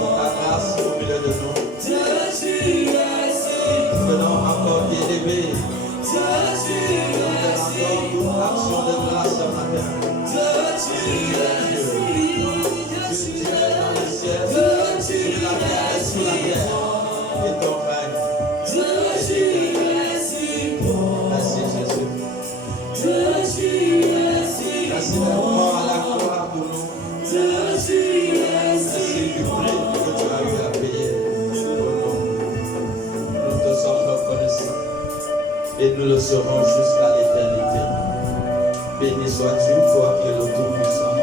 pour ta grâce au milieu de nous. Nous venons encore t'élever. Nous venons encore action de grâce ce matin. Tu es dans le ciel, sur la terre et sous la terre. Et ton règne. Merci Jésus. Merci d'être mort à la croix pour nous. Merci du prix que tu as eu à payer pour nous. Nous te sommes reconnaissants et nous le serons jusqu'à l'éternité. Béni sois-tu, toi qui es le Tout-Puissant.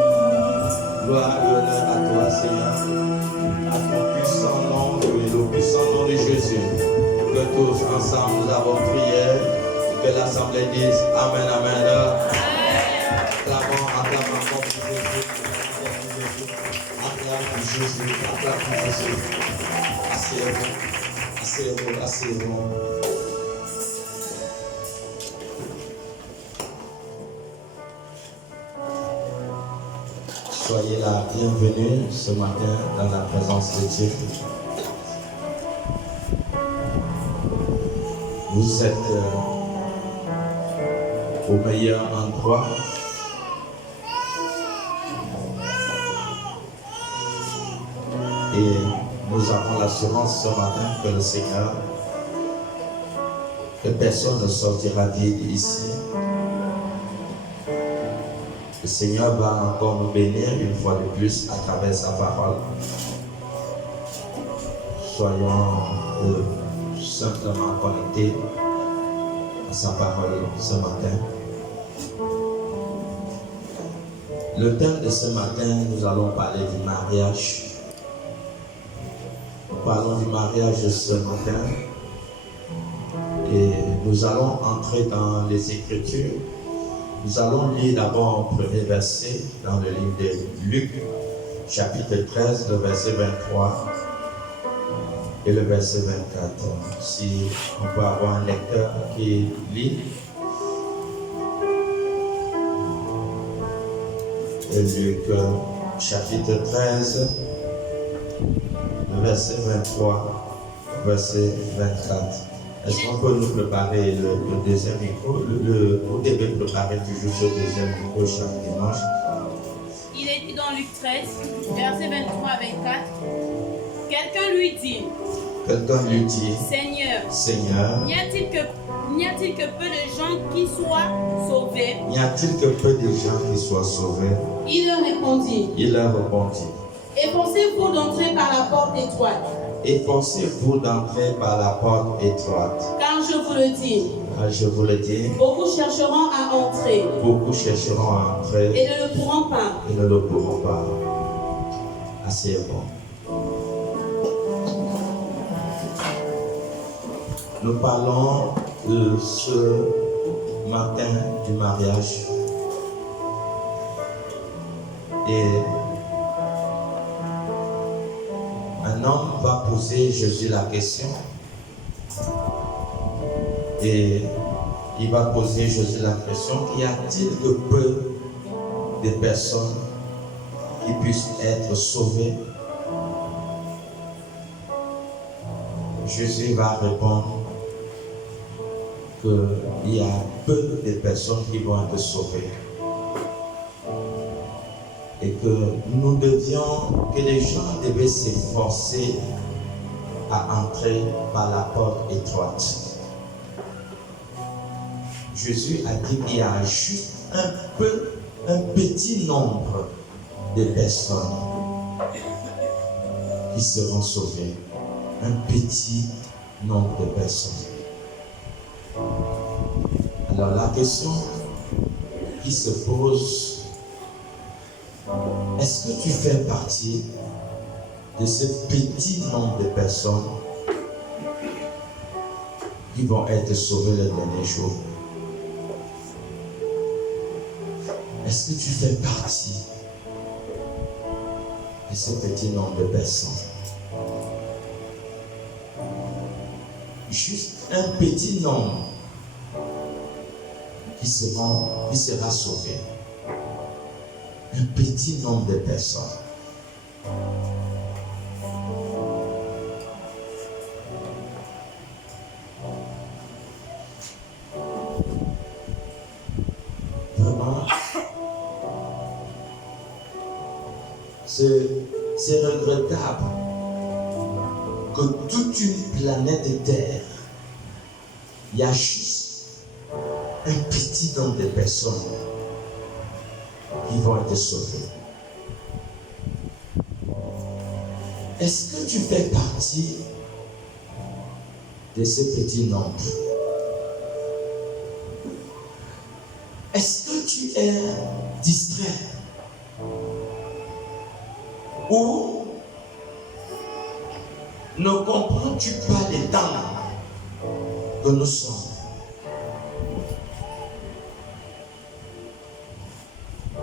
Gloire et honneur à toi, Seigneur. À ton puissant nom et au puissant nom de Jésus. Que tous ensemble nous avons prié. Que l'Assemblée dise Amen, Amen. Acclamons pour Jésus. Acclame pour Jésus. Acclame pour Jésus. Asseyez-vous. Soyez la bienvenue ce matin dans la présence de Dieu. Vous êtes au meilleur endroit. Et nous avons l'assurance ce matin que le Seigneur, que personne ne sortira vide ici. Le Seigneur va encore nous bénir une fois de plus à travers sa parole. Soyons simplement connectés à sa parole ce matin. Le thème de ce matin, nous allons parler du mariage. Nous parlons du mariage de ce matin et nous allons entrer dans les Écritures. Nous allons lire d'abord le premier verset dans le livre de Luc, chapitre 13, le verset 23 et le verset 24. Si on peut avoir un lecteur qui lit. Et Luc, chapitre 13, le verset 23, verset 24. Est-ce qu'on peut nous préparer le deuxième micro? Vous devez préparer toujours ce deuxième micro chaque dimanche. Il est dit dans Luc 13, verset 23 à 24. Quelqu'un lui dit, Seigneur, n'y a-t-il que peu de gens qui soient sauvés? Il leur répondit, et pensez-vous d'entrer par la porte étroite? Car je vous le dis, beaucoup chercheront à entrer, et ne le pourront pas. Asseyez-vous. Nous parlons ce matin du mariage. Et un homme va poser Jésus la question. Et il va poser Jésus la question, y a-t-il que peu de personnes qui puissent être sauvées? Jésus va répondre qu'il y a peu de personnes qui vont être sauvées. Et que les gens devaient s'efforcer à entrer par la porte étroite. Jésus a dit qu'il y a juste un petit nombre de personnes qui seront sauvées. Un petit nombre de personnes. Alors la question qui se pose, est-ce que tu fais partie de ce petit nombre de personnes qui vont être sauvées le dernier jour? Est-ce que tu fais partie de ce petit nombre de personnes? Juste un petit nombre qui sera sauvé. Un petit nombre de personnes. c'est regrettable que toute une planète Terre, il y a juste un petit nombre de personnes qui vont être sauvées. Est-ce que tu fais partie de ce petit nombre? Est-ce que tu es distrait? Ou ne comprends-tu pas les temps que nous sommes?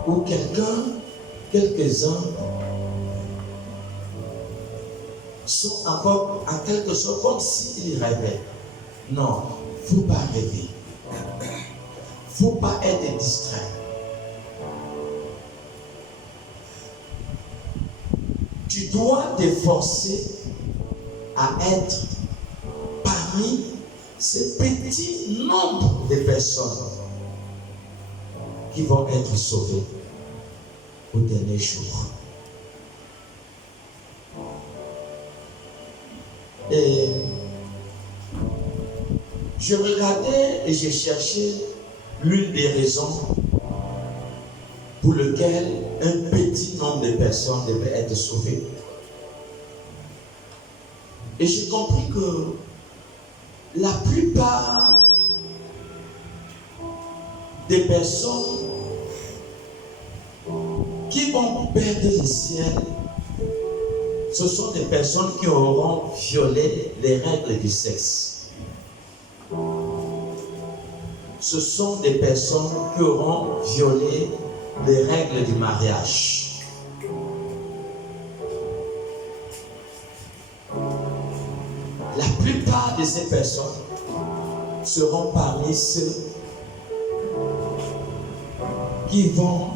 Ou quelques-uns sont encore en quelque sorte comme s'ils rêvaient. Non, il ne faut pas rêver. Il ne faut pas être distrait. Tu dois t'efforcer à être parmi ce petit nombre de personnes qui vont être sauvées au dernier jour. Et je regardais et j'ai cherché l'une des raisons pour lesquelles un petit nombre de personnes devaient être sauvées. Et j'ai compris que la plupart des personnes qui vont perdre le ciel, ce sont des personnes qui auront violé les règles du sexe. Ce sont des personnes qui auront violé les règles du mariage. La plupart de ces personnes seront parmi ceux qui vont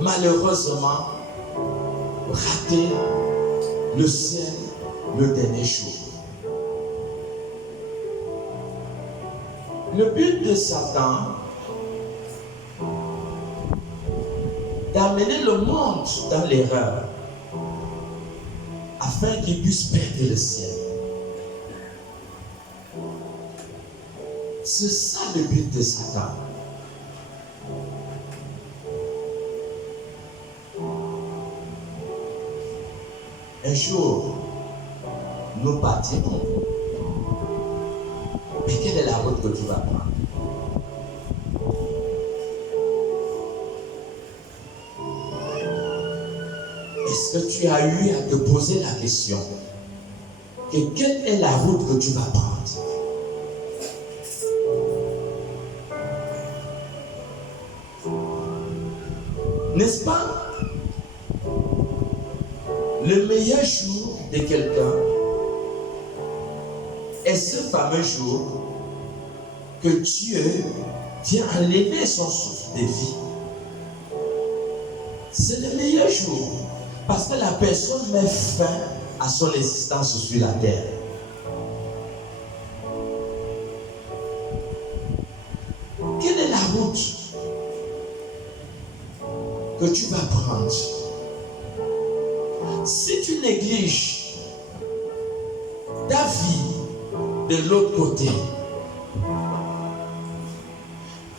malheureusement rater le ciel le dernier jour. Le but de Satan, d'amener le monde dans l'erreur afin qu'il puisse perdre le ciel. C'est ça le but de Satan. Un jour, nous partirons. Mais quelle est la route que tu vas prendre? Est-ce que tu as eu à te poser la question que quelle est la route que tu vas prendre? N'est-ce pas? Le meilleur jour de quelqu'un est ce fameux jour que Dieu vient enlever son souffle de vie. C'est le meilleur jour parce que la personne met fin à son existence sur la terre. Quelle est la route que tu vas prendre? Si tu négliges ta vie de l'autre côté,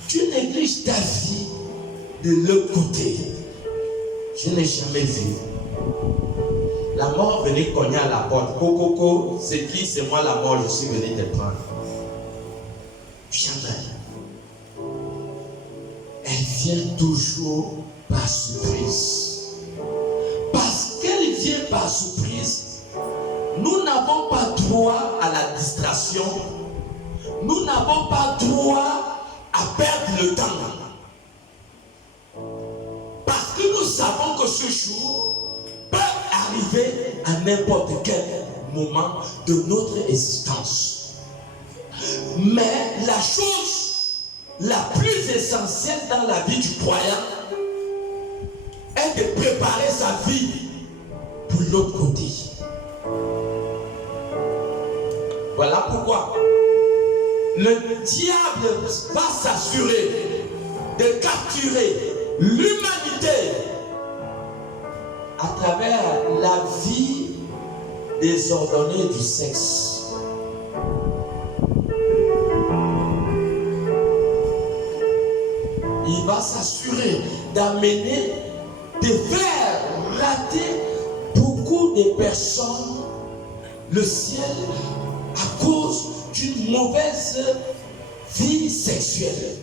tu négliges ta vie de l'autre côté. Je n'ai jamais vu la mort venir cogner à la porte. Coco, c'est qui? C'est moi la mort, je suis venu te prendre. Jamais. Elle vient toujours par surprise. Par surprise, nous n'avons pas droit à la distraction, nous n'avons pas droit à perdre le temps, parce que nous savons que ce jour peut arriver à n'importe quel moment de notre existence. Mais la chose la plus essentielle dans la vie du croyant est de préparer sa vie pour l'autre côté. Voilà pourquoi le diable va s'assurer de capturer l'humanité, à travers la vie désordonnée du sexe, il va s'assurer d'amener, de faire rater beaucoup de personnes le ciel à cause d'une mauvaise vie sexuelle.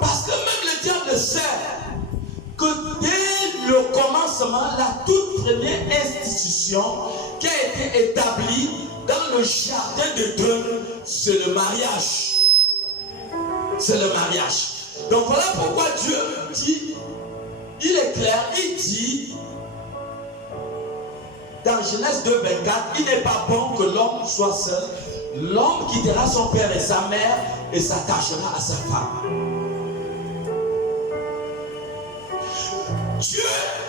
Parce que même le diable sait que dès le commencement, la toute première institution qui a été établie dans le jardin de Dieu, c'est le mariage. C'est le mariage. Donc voilà pourquoi Dieu dit, il est clair, il dit dans Genèse 2, 24, il n'est pas bon que l'homme soit seul. L'homme quittera son père et sa mère et s'attachera à sa femme. Dieu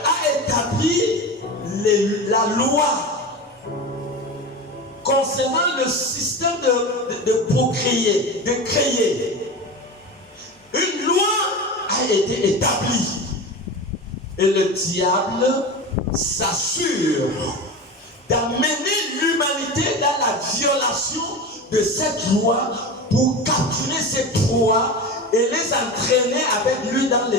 a établi la loi concernant le système de procréer, de créer. Une loi a été établie et le diable s'assure d'amener l'humanité dans la violation de cette loi pour capturer ses proies et les entraîner avec lui dans la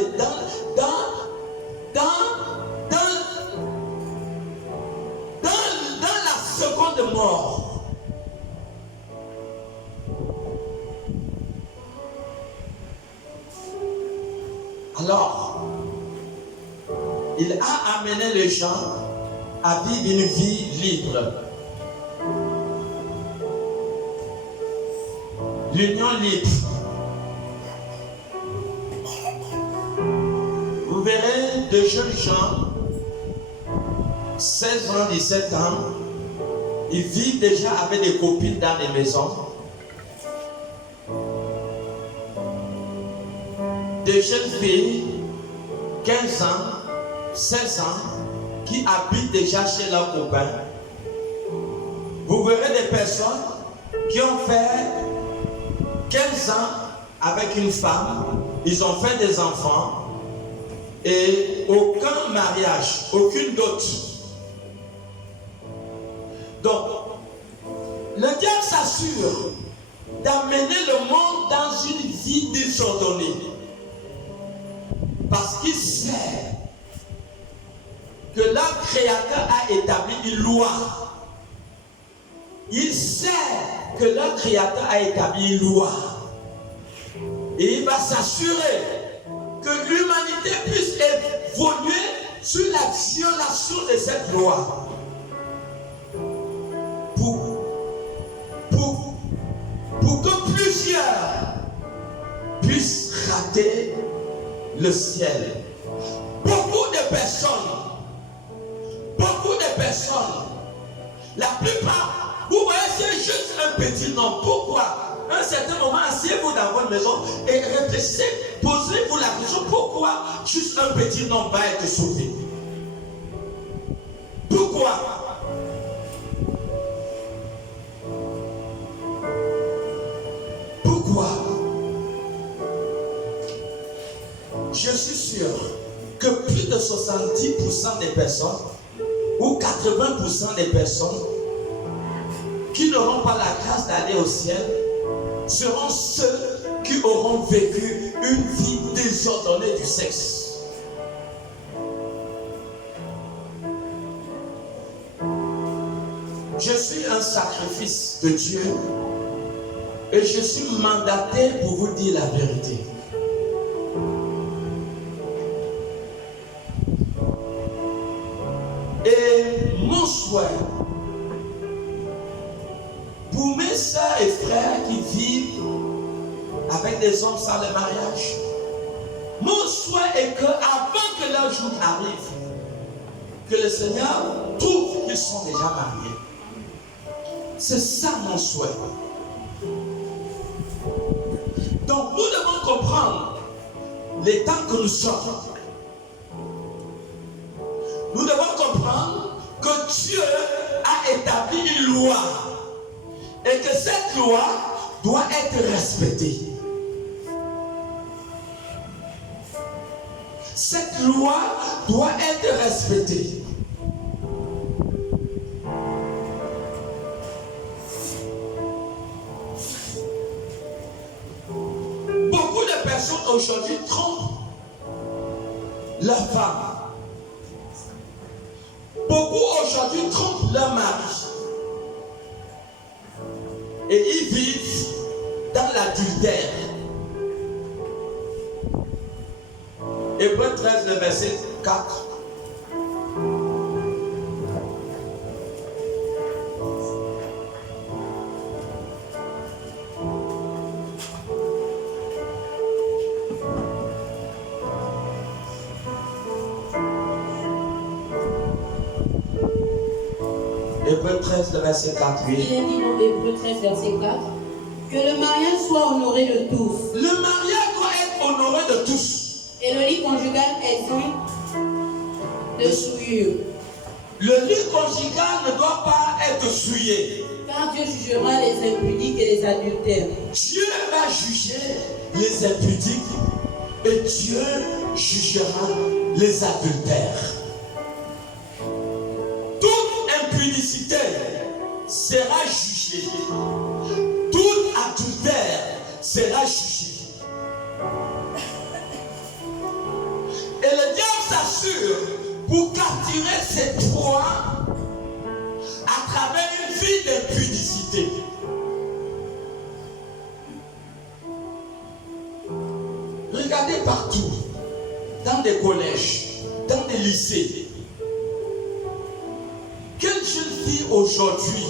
seconde mort. Alors, il a amené les gens à vivre une vie libre. L'union libre. Vous verrez de jeunes gens, 16 ans, 17 ans, ils vivent déjà avec des copines dans les maisons. Des jeunes filles, 15 ans, 16 ans, qui habitent déjà chez leurs copains. Vous verrez des personnes qui ont fait 15 ans avec une femme, ils ont fait des enfants et aucun mariage, aucune dot. Donc, le diable s'assure d'amener le monde dans une vie désordonnée. Parce qu'il sait que leur Créateur a établi une loi. Il sait que leur Créateur a établi une loi. Et il va s'assurer que l'humanité puisse évoluer sur la violation de cette loi. Pour que plusieurs puissent rater le ciel. Beaucoup de personnes, la plupart, vous voyez, c'est juste un petit nom. Pourquoi? À un certain moment, asseyez-vous dans votre maison et réfléchissez, posez-vous la question, pourquoi juste un petit nom va être sauvé? Pourquoi? Pourquoi? Je suis sûr que plus de 70% des personnes ou 80% des personnes qui n'auront pas la grâce d'aller au ciel seront ceux qui auront vécu une vie désordonnée du sexe. Je suis un sacrifice de Dieu et je suis mandaté pour vous dire la vérité. Et mon souhait pour mes soeurs et frères qui vivent avec des hommes sans le mariage, mon souhait est que avant que leur jour arrive, que le Seigneur trouve qu'ils sont déjà mariés. C'est ça mon souhait. Donc nous devons comprendre les temps que nous sommes. Nous devons comprendre que Dieu a établi une loi et que cette loi doit être respectée. cette loi doit être respectée. Beaucoup de personnes aujourd'hui trompent leur femme. Beaucoup aujourd'hui trompent leur mari. Et ils vivent dans l'adultère. Hébreux 13, le verset 4. Hébreux 13, le verset 4. Il est dit dans Hébreux 13, verset 4, que le mariage soit honoré de tous. Le mariage doit être honoré de tous. Et le lit conjugal est exempt de souillure. Le lit conjugal ne doit pas être souillé. Car Dieu jugera les impudiques et les adultères. Dieu va juger les impudiques et Dieu jugera les adultères. Toute impudicité sera jugée. Tout adultère sera jugé. Et le diable s'assure pour capturer ses proies à travers une vie d'impudicité. Regardez partout, dans des collèges, dans des lycées. Quelle jeune fille aujourd'hui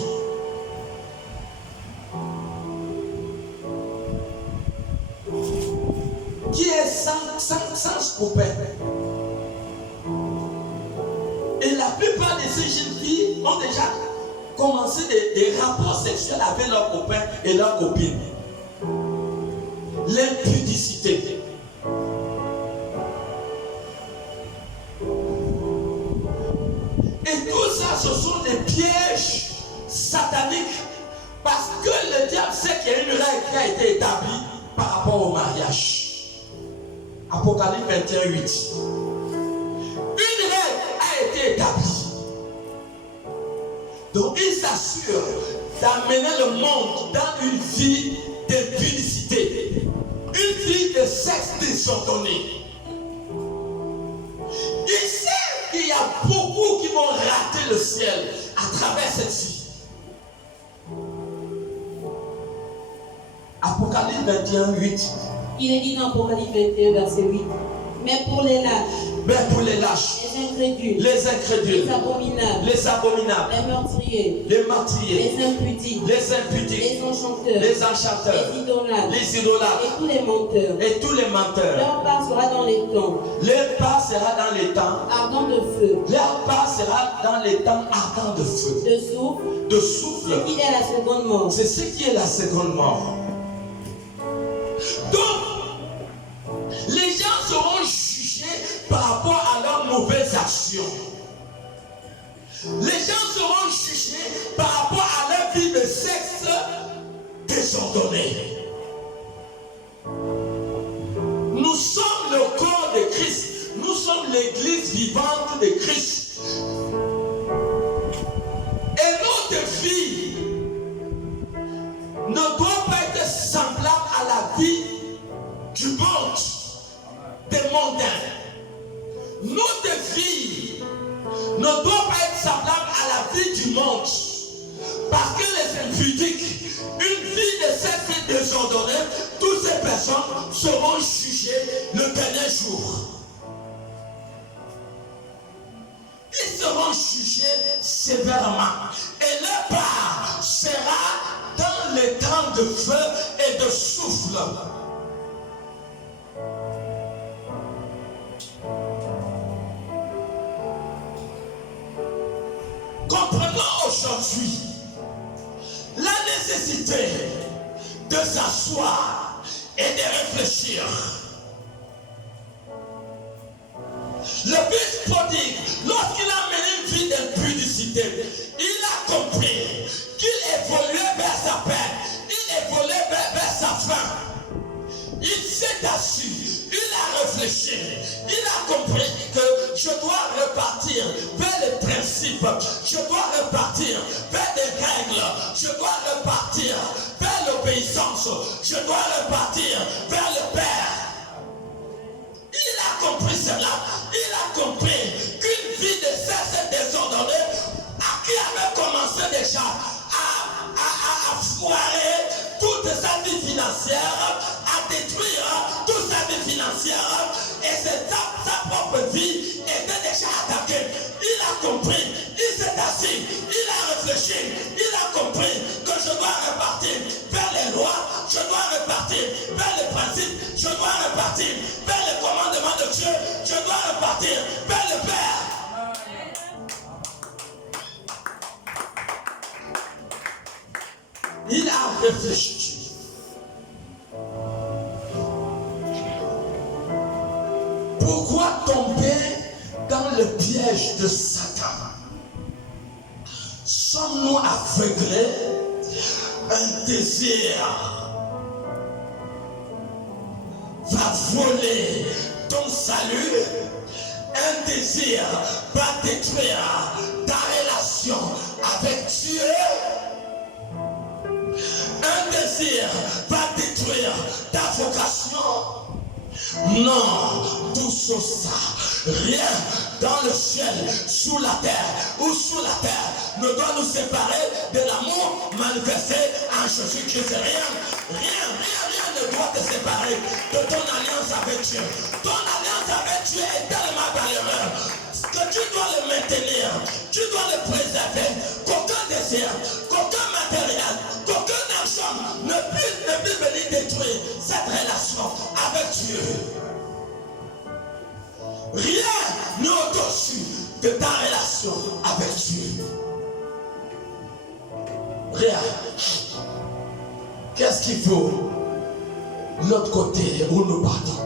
qui est sans copain? Et la plupart de ces jeunes filles ont déjà commencé des rapports sexuels avec leurs copains et leurs copines. L'impudicité. Et tout ça, ce sont des pièges sataniques parce que le diable sait qu'il y a une règle qui a été établie par rapport au mariage. Apocalypse 21, 8. Une règle a été établie. Donc il s'assure d'amener le monde dans une vie d'impudicité, une vie de sexe désordonné. Il sait qu'il y a beaucoup qui vont rater le ciel à travers cette vie. Apocalypse 21, 8. Il est dit dans Apocalypse 21, verset 8. Mais pour les lâches, les incrédules, les abominables, les meurtriers, les impudiques, les enchanteurs, les idolâtres, et tous les menteurs. Leur part sera dans les temps. Ardent de feu. Leur part sera dans les temps ardents de feu. De souffle. Ce qui est la seconde mort. C'est ce qui est la seconde mort. Donc, les gens seront jugés par rapport à leurs mauvaises actions. Les gens seront jugés par rapport à leur vie de sexe désordonné. Nous sommes le corps de Christ. Nous sommes l'église vivante de Christ. Et notre vie ne doit pas être semblable à la vie du monde, des mondains. Notre vie ne doit pas être semblable à la vie du monde. Parce que les impudiques, une vie de sexe désordonné, toutes ces personnes seront jugées le dernier jour. Ils seront jugés sévèrement. Et leur part sera dans les temps de feu et de souffle. Comprenons aujourd'hui la nécessité de s'asseoir et de réfléchir. Le fils prodigue, lorsqu'il a mené une vie d'impudicité, il a compris qu'il évoluait vers sa paix, il évoluait vers sa fin. Il s'est assis, il a réfléchi, il a compris repartir vers les principes. Je dois repartir vers des règles. Je dois repartir vers l'obéissance. Je dois repartir vers le Père. Il a compris cela. Il a compris qu'une vie de cesse désordonnée, à qui avait commencé déjà à foirer toute sa vie financière, à détruire toute sa vie financière, et sa propre vie était déjà attaquée. Il a compris, il s'est assis, il a réfléchi, il a compris que je dois repartir vers les lois, je dois repartir vers les principes, je dois repartir vers les commandements de Dieu, je dois repartir vers le Père. Il a réfléchi. Pourquoi tomber dans le piège de Satan? Sommes-nous aveuglés? Un désir va voler ton salut. Un désir va détruire ta relation avec Dieu. Un désir va détruire ta vocation. Non, tout ça, rien dans le ciel, sous la terre ou sous la terre ne doit nous séparer de l'amour manifesté en Jésus-Christ. Rien ne doit te séparer de ton alliance avec Dieu. Ton alliance avec Dieu est tellement valeureuse que tu dois le maintenir, tu dois le préserver. Qu'aucun désir, qu'aucun matériel, qu'aucun argent ne puisse venir détruire cette relation avec Dieu. Rien n'est au-dessus de ta relation avec Dieu. Rien. Qu'est-ce qu'il faut? L'autre côté où nous partons.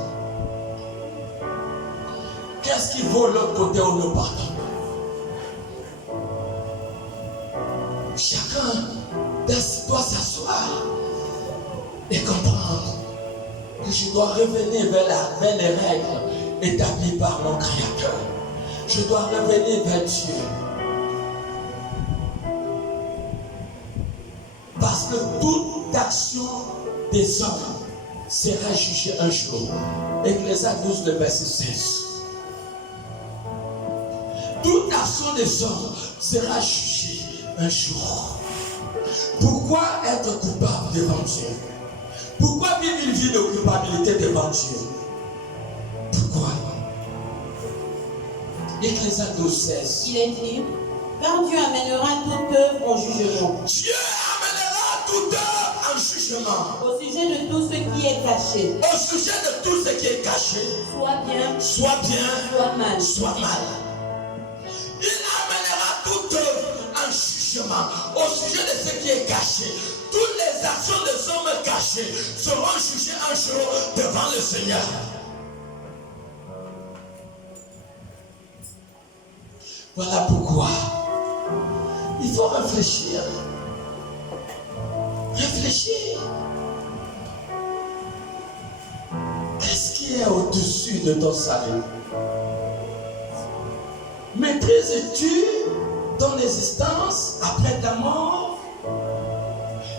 Qu'est-ce qu'il vaut l'autre côté où nous partons? Chacun doit s'asseoir et comprendre que je dois revenir vers les règles établies par mon Créateur. Je dois revenir vers Dieu. Parce que toute action des hommes sera jugée un jour. Ecclésiaste 12, le verset 16. Toute action des hommes sera jugée un jour. Pourquoi être coupable devant Dieu? Pourquoi vivre une vie de culpabilité devant Dieu? Pourquoi? Ecclésiaste 12, 16. Il est dit, car Dieu amènera toute œuvre en jugement. Dieu amènera toute œuvre en jugement. Au sujet de tout ce qui est caché. Au sujet de tout ce qui est caché. Soit bien, soit mal. Soit mal. Il amènera toute œuvre en jugement. Au sujet de ce qui est caché. Toutes les actions des hommes cachés seront jugées un jour devant le Seigneur. Voilà pourquoi il faut réfléchir. Réfléchir. Qu'est-ce qui est au-dessus de ton salut? Maîtrises-tu ton existence après ta mort?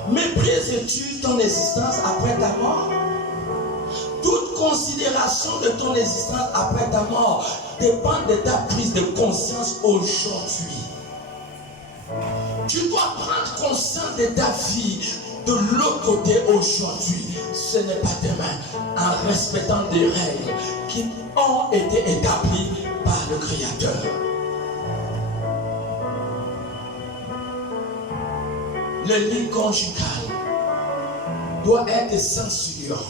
Méprises-tu ton existence après ta mort? Toute considération de ton existence après ta mort dépend de ta prise de conscience aujourd'hui. Tu dois prendre conscience de ta vie de l'autre côté aujourd'hui. Ce n'est pas demain, en respectant des règles qui ont été établies par le Créateur. Le lit conjugal doit être sans souillure.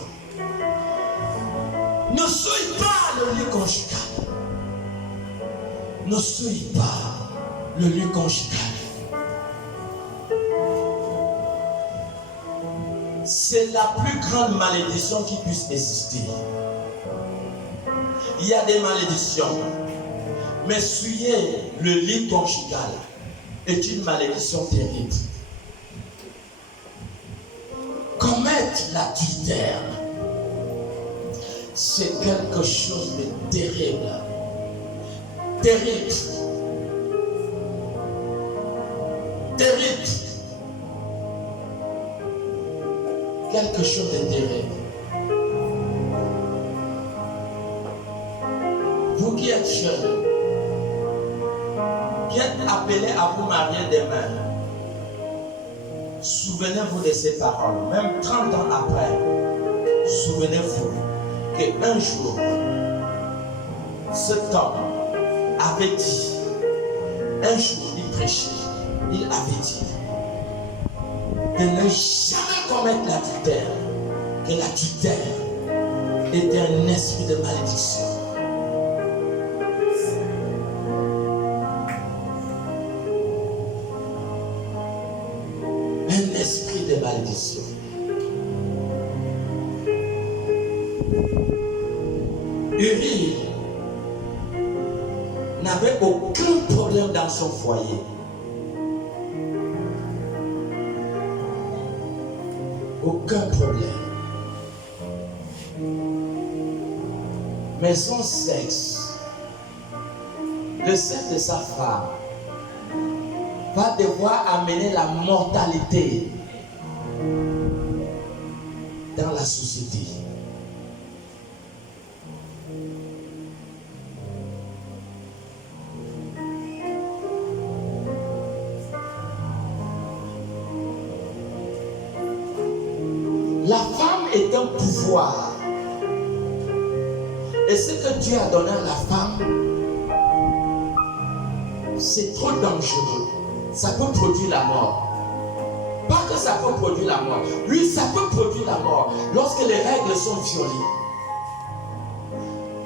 Ne souille pas le lit conjugal. Ne souille pas le lit conjugal. C'est la plus grande malédiction qui puisse exister. Il y a des malédictions, mais souiller le lit conjugal est une malédiction terrible. Commettre l'adultère, c'est quelque chose de terrible. Terrible. terrible. Quelque chose de terrible. Vous qui êtes jeunes, qui êtes appelés à vous marier demain, souvenez-vous de ces paroles. Même 30 ans après, souvenez-vous qu'un jour, cet homme avait dit, un jour il prêchait, il avait dit de ne jamais commettre l'adultère, que l'adultère était un esprit de malédiction. Un esprit de malédiction. Uri n'avait aucun problème dans son foyer. Aucun problème. Mais son sexe, le sexe de sa femme, va devoir amener la mortalité dans la société. La femme est un pouvoir. Et ce que Dieu a donné à la femme, c'est trop dangereux. Ça peut produire la mort. Pas que ça peut produire la mort. Oui, ça peut produire la mort lorsque les règles sont violées.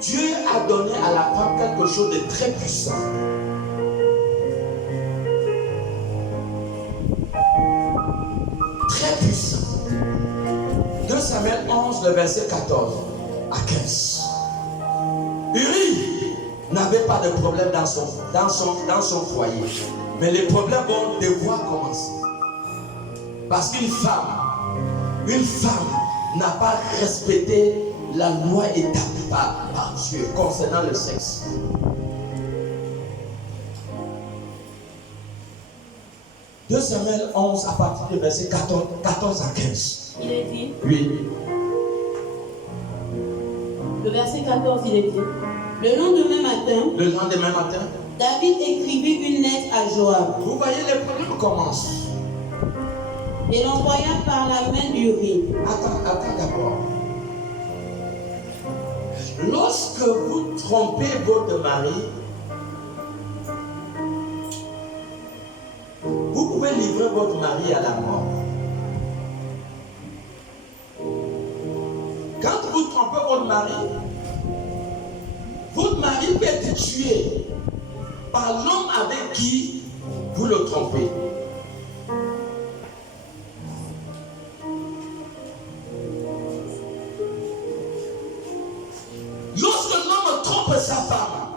Dieu a donné à la femme quelque chose de très puissant. Très puissant. 2 Samuel 11, le verset 14 à 15. Uri n'avait pas de problème dans son foyer. Mais les problèmes vont devoir commencer. Parce qu'une femme n'a pas respecté la loi établie par Dieu concernant le sexe. « 2 Samuel 11 à partir du verset 14 à 15. Il est dit. Oui. Le verset 14, il est dit. Le lendemain matin, David écrivit une lettre à Joab. Vous voyez, les problèmes commencent. Et l'envoya par la main d'Uri. Attends d'abord. Lorsque vous trompez votre mari, vous pouvez livrer votre mari à la mort. Quand vous trompez votre mari peut être tué par l'homme avec qui vous le trompez. Lorsque l'homme trompe sa femme,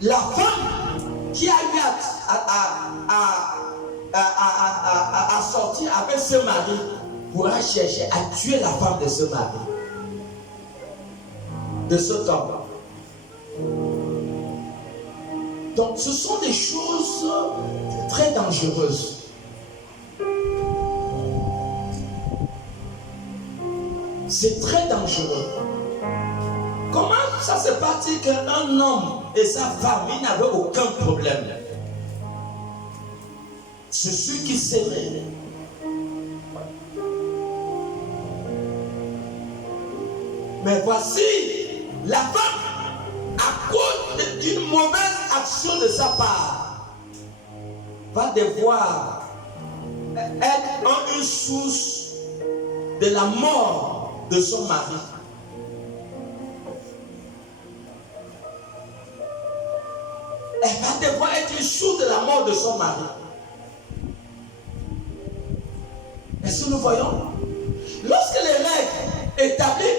la femme qui a eu à sortir avec ce mari pourra chercher à tuer la femme de ce mari, de cet homme. Donc ce sont des choses très dangereuses. C'est très dangereux. Comment ça s'est passé qu'un homme et sa famille n'avaient aucun problème? C'est ceux qui s'aimaient. Mais voici, la femme, à cause d'une mauvaise action de sa part, va devoir être une source de la mort de son mari. Elle va devoir être une source de la mort de son mari. Est-ce que nous voyons? Lorsque les règles établies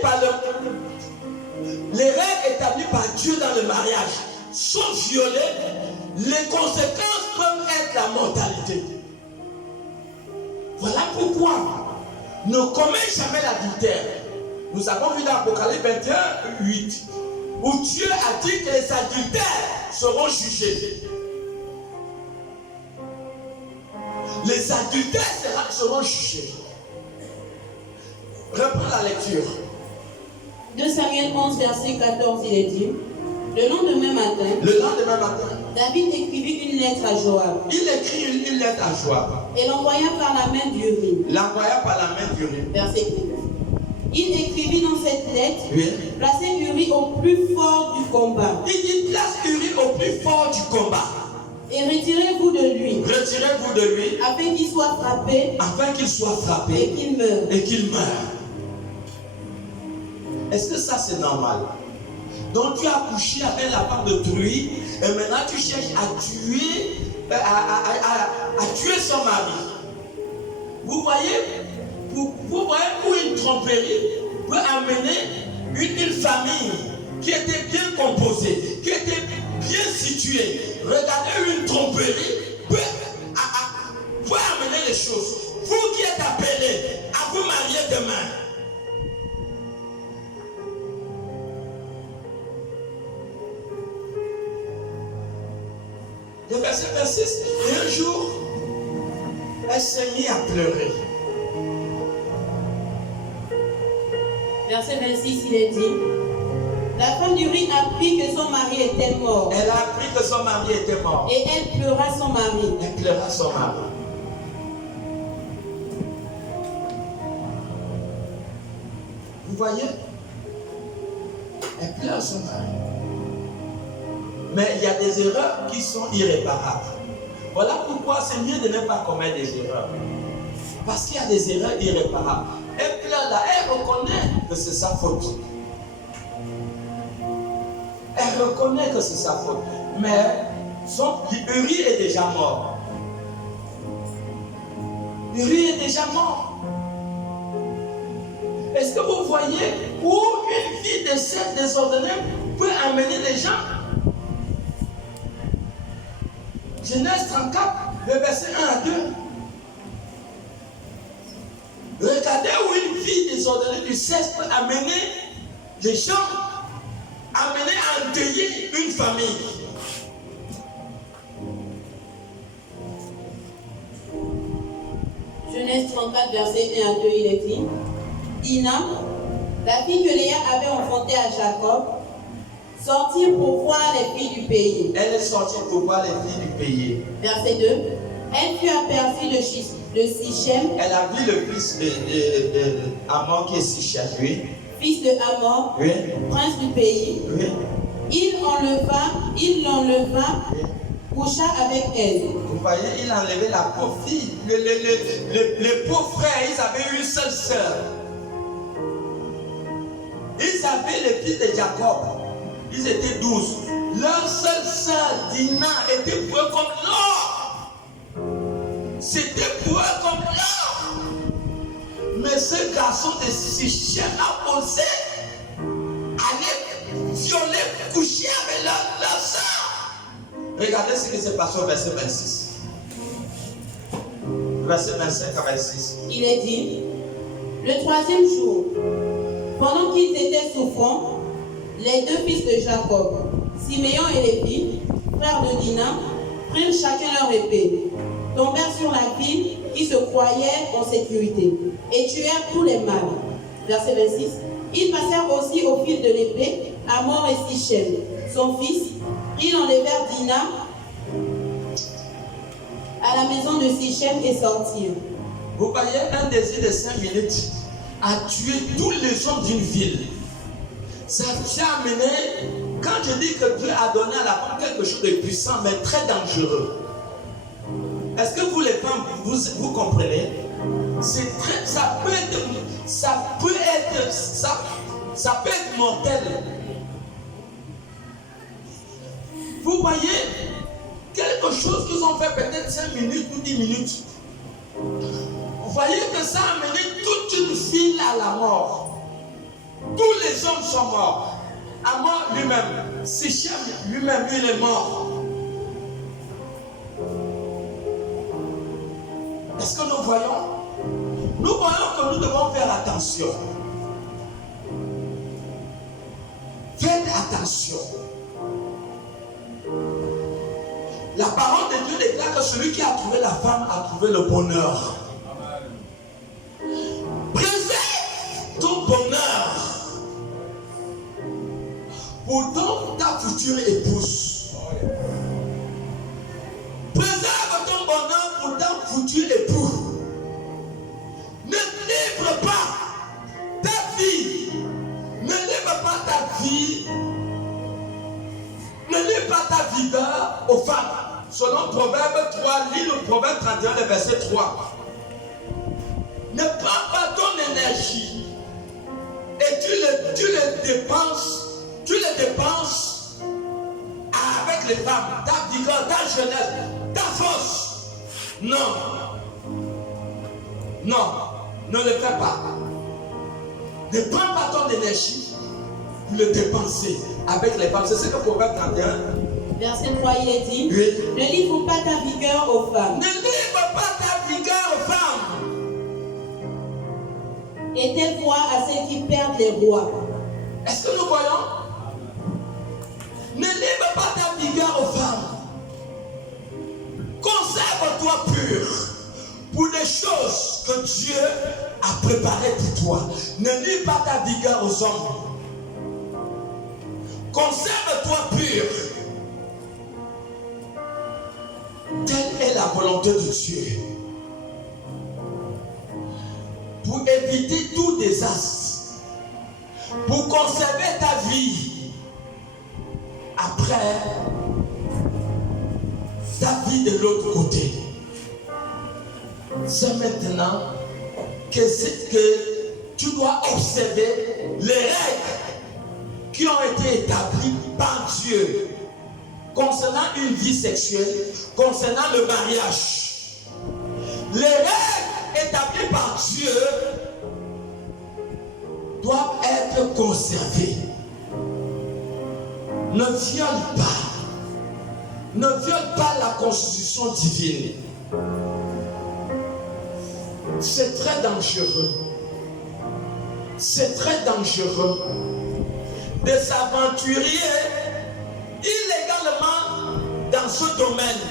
par Dieu dans le mariage sont violées, les conséquences peuvent être la mortalité. Voilà pourquoi ne commets jamais l'adultère. Nous avons vu dans Apocalypse 21, 8 où Dieu a dit que les adultères seront jugés. Les adultères seront jugés. Reprends la lecture. 2 Samuel 11, verset 14, il est dit, le lendemain matin, David écrivit une lettre à Joab. Il écrit une lettre à Joab. Et l'envoya par la main d'Uri. Verset 15. Il écrivit dans cette lettre, oui. Placez Uri au plus fort du combat. Il dit, place Uri au plus fort du combat. Et retirez-vous de lui. Afin qu'il soit frappé. Et qu'il meure. Est-ce que ça c'est normal? Donc tu as couché avec la femme d'autrui et maintenant tu cherches à tuer son mari. Vous voyez où une tromperie peut amener une famille qui était bien composée, qui était bien située. Regardez, une tromperie peut amener les choses. Vous qui êtes appelés à vous marier demain. Le verset 26, et un jour, elle s'est mise à pleurer. Verset 26, il est dit, la femme d'Uri apprit que son mari était mort. Elle a appris que son mari était mort. Et elle pleura son mari. Vous voyez? Elle pleure son mari. Mais il y a des erreurs qui sont irréparables. Voilà pourquoi c'est mieux de ne pas commettre des erreurs. Parce qu'il y a des erreurs irréparables. Elle pleure là, elle reconnaît que c'est sa faute. Mais Uri est déjà mort. Est-ce que vous voyez où une vie de cette désordonnée peut amener les gens? Genèse 34, le verset 1 à 2. Regardez où une vie désordonnée du sexe peut amener les gens, amener à endeuiller une famille. Genèse 34, verset 1 à 2, il est dit, Dina, la fille que Léa avait enfantée à Jacob, sortit pour voir les filles du pays. Elle est sortie pour voir les filles du pays. Verset 2. Elle fut aperçue de Sichem. Elle a vu le fils de Hamor qui est Sichem, oui. Fils de Hamor, oui. Prince du pays. Oui. Il l'enleva, oui. Coucha avec elle. Vous voyez, il a enlevé la pauvre fille. Les pauvres frères, ils avaient une seule sœur. Ils avaient les fils de Jacob. Ils étaient 12. Leur seule sœur, Dina, était pour eux comme l'or. C'était pour eux comme l'or. Mais ce garçon de Sichem a osé aller violer, coucher avec leur sœur. Regardez ce qui s'est passé au verset 26. Verset 25 à 26. Il est dit, le 3e jour, pendant qu'ils étaient souffrants, les 2 fils de Jacob, Siméon et Lévi, frères de Dina, prirent chacun leur épée, tombèrent sur la ville qui se croyait en sécurité et tuèrent tous les mâles. Verset 26. Ils passèrent aussi au fil de l'épée Hamor et Sichem, son fils. Ils enlevèrent Dina à la maison de Sichem et sortirent. Vous voyez, un désir de 5 minutes a tué tous les hommes d'une ville. Ça a amené, quand je dis que Dieu a donné à la femme quelque chose de puissant, mais très dangereux. Est-ce que vous les femmes, vous comprenez? C'est très, ça peut être mortel. Vous voyez, quelque chose qu'ils ont fait peut-être 5 minutes ou 10 minutes. Vous voyez que ça a amené toute une ville à la mort. Tous les hommes sont morts. Hamor lui-même, Sichem lui-même, il est mort. Est-ce que nous voyons? Nous voyons que nous devons faire attention. Faites attention. La parole de Dieu déclare que celui qui a trouvé la femme a trouvé le bonheur. Préserve ton bonheur pour ta future épouse. Préserve ton bonheur pour ta future épouse. Ne livre pas ta vie. Ne livre pas ta vie. Ne livre pas ta vigueur aux femmes. Selon Proverbe 3, lis le Proverbe 31, le verset 3. Ne prends pas ton énergie et tu les dépenses avec les femmes, ta vigueur, ta jeunesse, ta force. Non. Non, ne le fais pas. Ne prends pas ton énergie pour le dépenser avec les femmes. C'est ce que Proverbe 31. Verset 3, il est dit, Oui. ne livre pas ta vigueur aux femmes. Ne livre pas ta vigueur aux femmes. Et telle voix à ceux qui perdent les rois. Est-ce que nous voyons? Ne livre pas ta vigueur aux femmes. Conserve-toi pur pour des choses que Dieu a préparées pour toi. Ne livre pas ta vigueur aux hommes. Conserve-toi pur. Telle est la volonté de Dieu. Pour éviter tout désastre. Pour conserver ta vie. Après, ta vie de l'autre côté. C'est maintenant que tu dois observer les règles qui ont été établies par Dieu concernant une vie sexuelle, concernant le mariage. Les règles établies par Dieu doivent être conservées. Ne viole pas. Ne viole pas la constitution divine. C'est très dangereux. C'est très dangereux de s'aventurer illégalement dans ce domaine.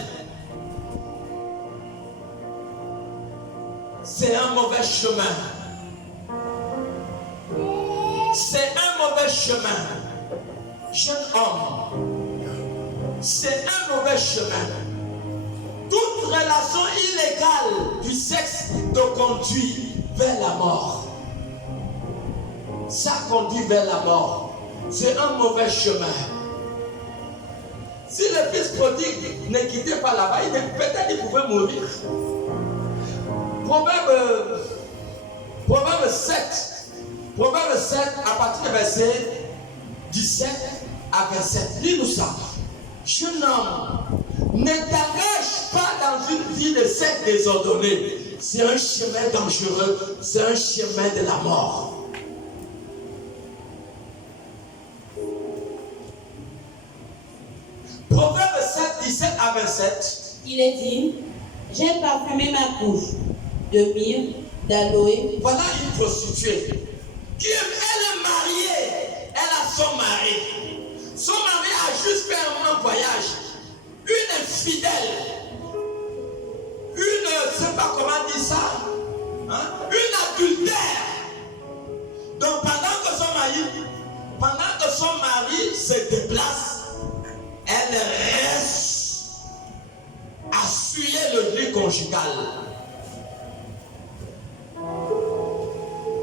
C'est un mauvais chemin. C'est un mauvais chemin. Jeune homme, c'est un mauvais chemin. Toute relation illégale du sexe te conduit vers la mort. Ça conduit vers la mort. C'est un mauvais chemin. Si le fils prodigue ne quittait pas là-bas, peut-être il pouvait mourir. Proverbe 7, à partir du verset 17 à 27. Lis-nous ça. Jeune homme, ne t'engage pas dans une vie de sexe désordonné. C'est un chemin dangereux. C'est un chemin de la mort. Proverbe 7, 17 à 27. Il est dit, j'ai parfumé ma couche de myrrhe, d'aloe. Voilà une prostituée qui elle est mariée. Elle a son mari. Son mari a juste fait un voyage. Une infidèle. Je ne sais pas comment dire ça. Hein? Une adultère. Donc pendant que son mari se déplace, elle reste à suyer le lit conjugal.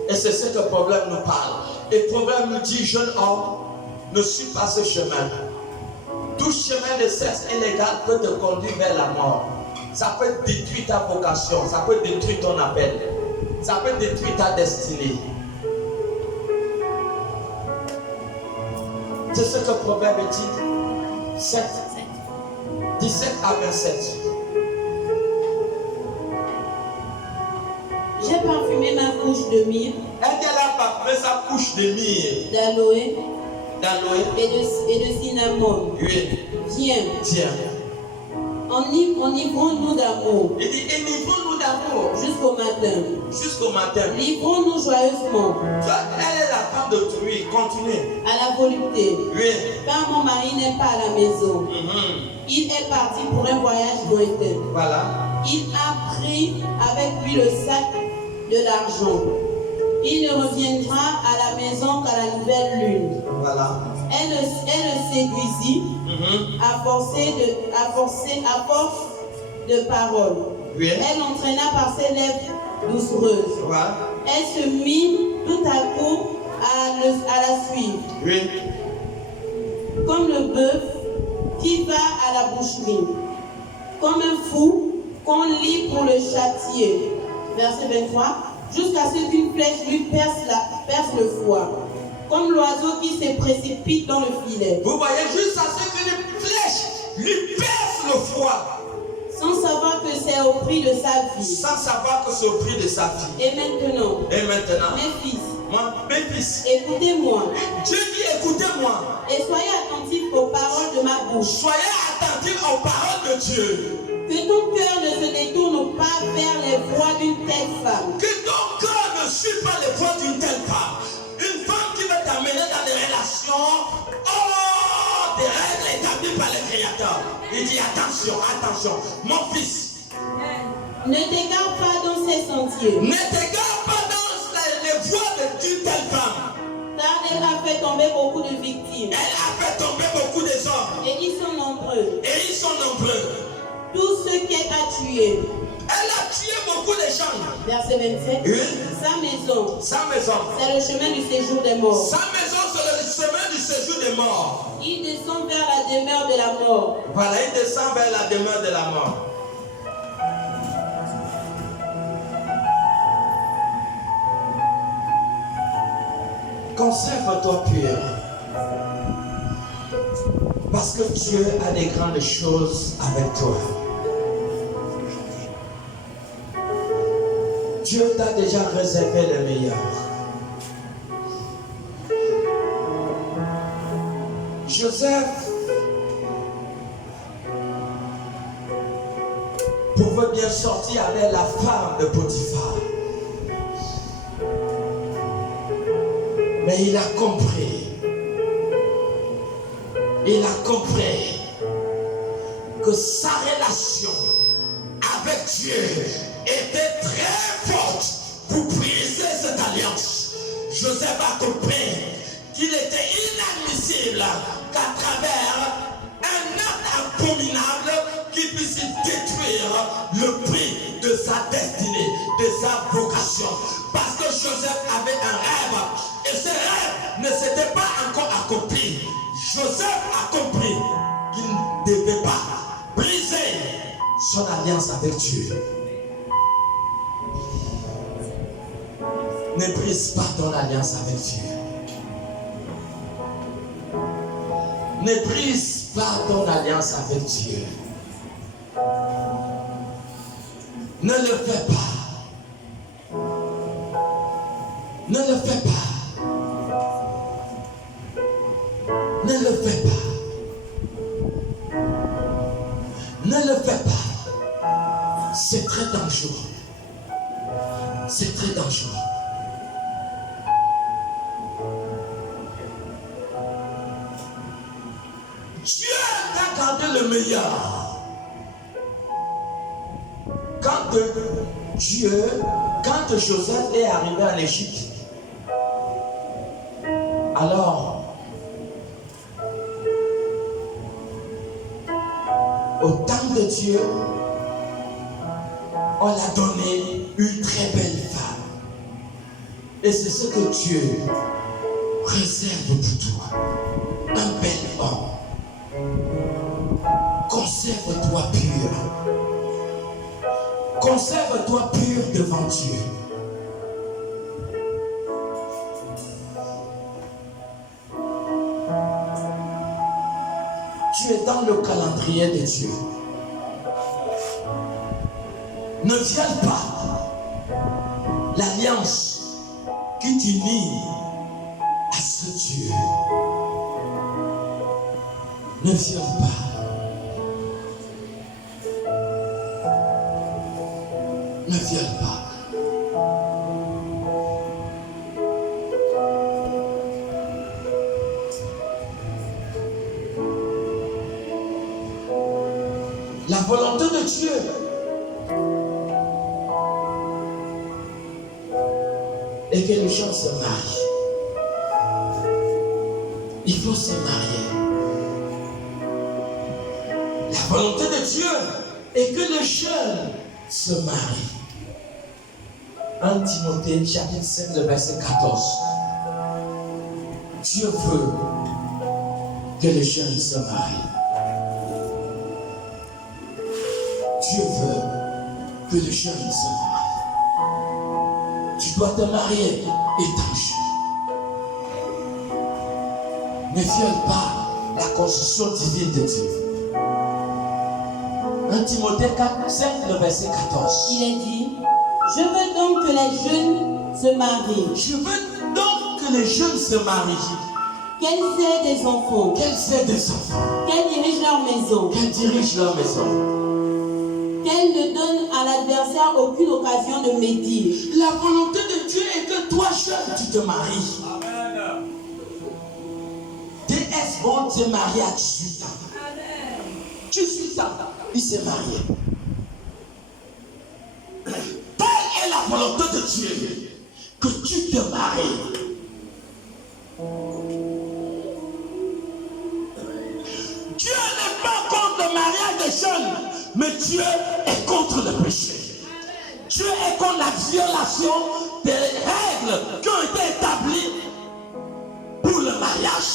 Et c'est ce que le problème nous parle. Et le problème nous dit, jeune homme, ne suis pas ce chemin. Tout chemin de sexe illégal peut te conduire vers la mort. Ça peut détruire ta vocation, ça peut détruire ton appel, ça peut détruire ta destinée. C'est ce que le Proverbe dit. 7, 17 à 27. J'ai parfumé ma couche de myrrhe. Elle a parfumé sa couche de myrrhe, d'aloe et de cinnamon. Oui. Viens. Tiens. Enivrons-nous d'amour. Il dit, enivrons-nous d'amour. Jusqu'au matin. Jusqu'au matin. Livrons-nous joyeusement. Elle est la capable de oui, continuer. À la volupté. Oui. Quand mon mari n'est pas à la maison, il est parti pour un voyage lointain. Voilà. Il a pris avec lui le sac de l'argent. Il ne reviendra à la maison qu'à la nouvelle lune. Voilà. Elle le séduisit à force de paroles. Oui. Elle l'entraîna par ses lèvres doucereuses. Voilà. Elle se mit tout à coup à la suivre. Oui. Comme le bœuf qui va à la boucherie. Comme un fou qu'on lit pour le châtier. Verset 23. Jusqu'à ce qu'une flèche lui perce le foie. Comme l'oiseau qui se précipite dans le filet. Vous voyez, juste à ce qu'une flèche lui perce le foie. Sans savoir que c'est au prix de sa vie. Sans savoir que c'est au prix de sa vie. Et maintenant, mes fils, mes fils, écoutez-moi. Dieu dit écoutez-moi. Et soyez attentifs aux paroles de ma bouche. Soyez attentifs aux paroles de Dieu. Que ton cœur ne se détourne pas vers les voies d'une telle femme. Que ton cœur ne suive pas les voies d'une telle femme. Une femme qui va t'amener dans des relations hors des règles établies par le Créateur. Il dit attention, attention, mon fils. Ne t'égare pas dans ses sentiers. Ne t'égare pas dans les voies d'une telle femme. Car elle a fait tomber beaucoup de victimes. Elle a fait tomber beaucoup des hommes. Et ils sont nombreux. Et ils sont nombreux. Tous ceux qu'elle a tués. Elle a tué beaucoup de gens. Verset 27. Oui. Sa maison. Sa maison. C'est le chemin du séjour des morts. Sa maison, c'est le chemin du séjour des morts. Il descend vers la demeure de la mort. Voilà, il descend vers la demeure de la mort. Conserve-toi pur. Parce que Dieu a des grandes choses avec toi. Dieu t'a déjà réservé le meilleur. Joseph pouvait bien sortir avec la femme de Potiphar. Mais il a compris. Il a compris que sa relation avec Dieu était très forte pour briser cette alliance. Joseph a compris qu'il était inadmissible qu'à travers un acte abominable qui puisse détruire le prix de sa destinée, de sa vocation. Parce que Joseph avait un rêve et ce rêve ne s'était pas encore accompli. Joseph a compris qu'il ne devait pas briser son alliance avec Dieu. Ne brise pas ton alliance avec Dieu. Ne brise pas ton alliance avec Dieu. Ne le fais pas. Ne le fais pas. Ne le fais pas. Ne le fais pas. C'est très dangereux. C'est très dangereux. Dieu t'a gardé le meilleur. Quand Joseph est arrivé en Égypte, alors, au temps de Dieu, on l'a donné une très belle femme. Et c'est ce que Dieu réserve pour toi. Un bel homme. Conserve-toi pur. Conserve-toi pur devant Dieu. Tu es dans le calendrier de Dieu. Ne viole pas l'alliance qui t'unit à ce Dieu. Ne viole pas. Ne viole pas. La volonté de Dieu. Et que les gens se marient. Il faut se marier. La volonté de Dieu est que le jeune se marie. 1 Timothée chapitre 5, le verset 14. Dieu veut que les jeunes se marient. Dieu veut que les jeunes se marient. Tu dois te marier étant jeune. Ne viole pas la constitution divine de Dieu. 1 Timothée 5, le verset 14. Il est dit, je veux donc que les jeunes se marient. Je veux donc que les jeunes se marient. Qu'elles aient des enfants. Qu'elles aient des enfants. Qu'elles dirigent leur maison. Qu'elles dirigent leur maison. Qu'elles ne donnent à l'adversaire aucune occasion de médire. La volonté de Dieu est que toi, jeune, tu te maries. Amen. D.S. Bond s'est marié à 18 ans. Amen. 18 ans, il s'est marié. Telle est la volonté de Dieu, que tu te maries. Dieu n'est pas contre le mariage des jeunes, mais Dieu est contre le péché. Dieu est contre la violation des règles qui ont été établies pour le mariage.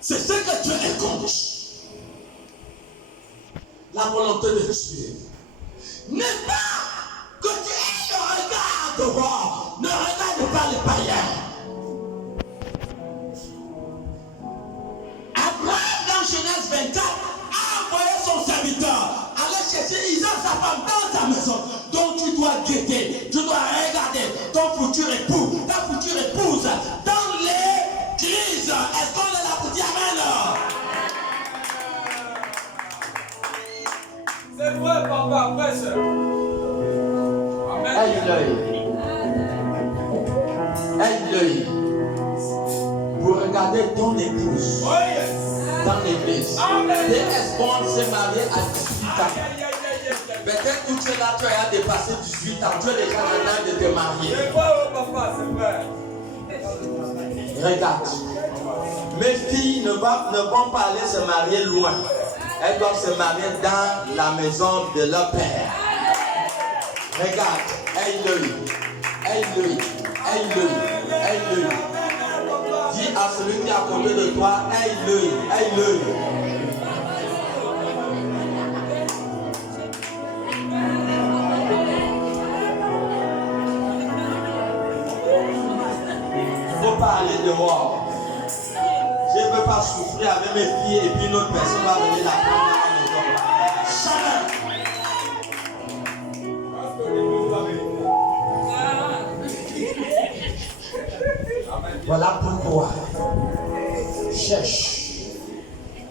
C'est ce que Dieu est contre. La volonté de Dieu n'est pas que Dieu regarde dehors, ne regarde pas les païens. Abraham, dans Genèse 24, a envoyé son serviteur aller chercher Isaac, sa femme, dans sa maison. Donc tu dois guetter, tu dois regarder ton futur époux, ta future épouse dans l'église. Est-ce qu'on est là pour dire amen? C'est vrai, papa, prêche. Amen. Aïe l'œil. Aïe l'œil. Vous regardez ton épouse. Oh yes. Dans l'église. D.S. Bond s'est marié à 18 ans. Peut-être que tu es là, tu as dépassé 18 ans. Tu es déjà en train de te marier. C'est vrai, papa, c'est vrai. Regarde. Mes filles ne vont pas aller se marier loin. Elles doivent se marier dans la maison de leur père. Regarde. Aïe l'œil. Aïe l'œil. Aïe l'œil. Aïe l'œil. Dis à celui qui est à côté de toi, aïe l'œil. Aïe l'œil. Il ne faut pas aller dehors. Je ne veux pas souffrir avec mes filles et puis une autre personne va venir la prendre à la maison. Jamais. Voilà pourquoi. Cherche.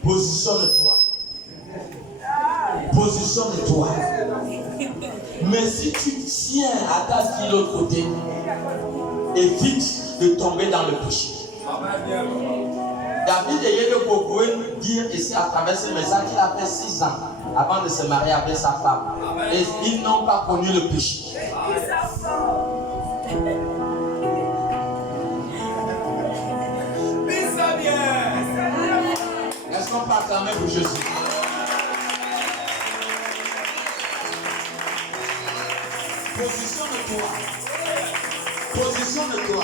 Positionne-toi. Positionne-toi. Mais si tu tiens à ta fille de l'autre côté, évite de tomber dans le péché. David est beaucoup dire ici à travers ce message qu'il a fait 6 ans avant de se marier avec sa femme. Et ils n'ont pas connu le péché. Est-ce qu'on peut acclamer pour Jésus? Positionne-toi. Positionne-toi.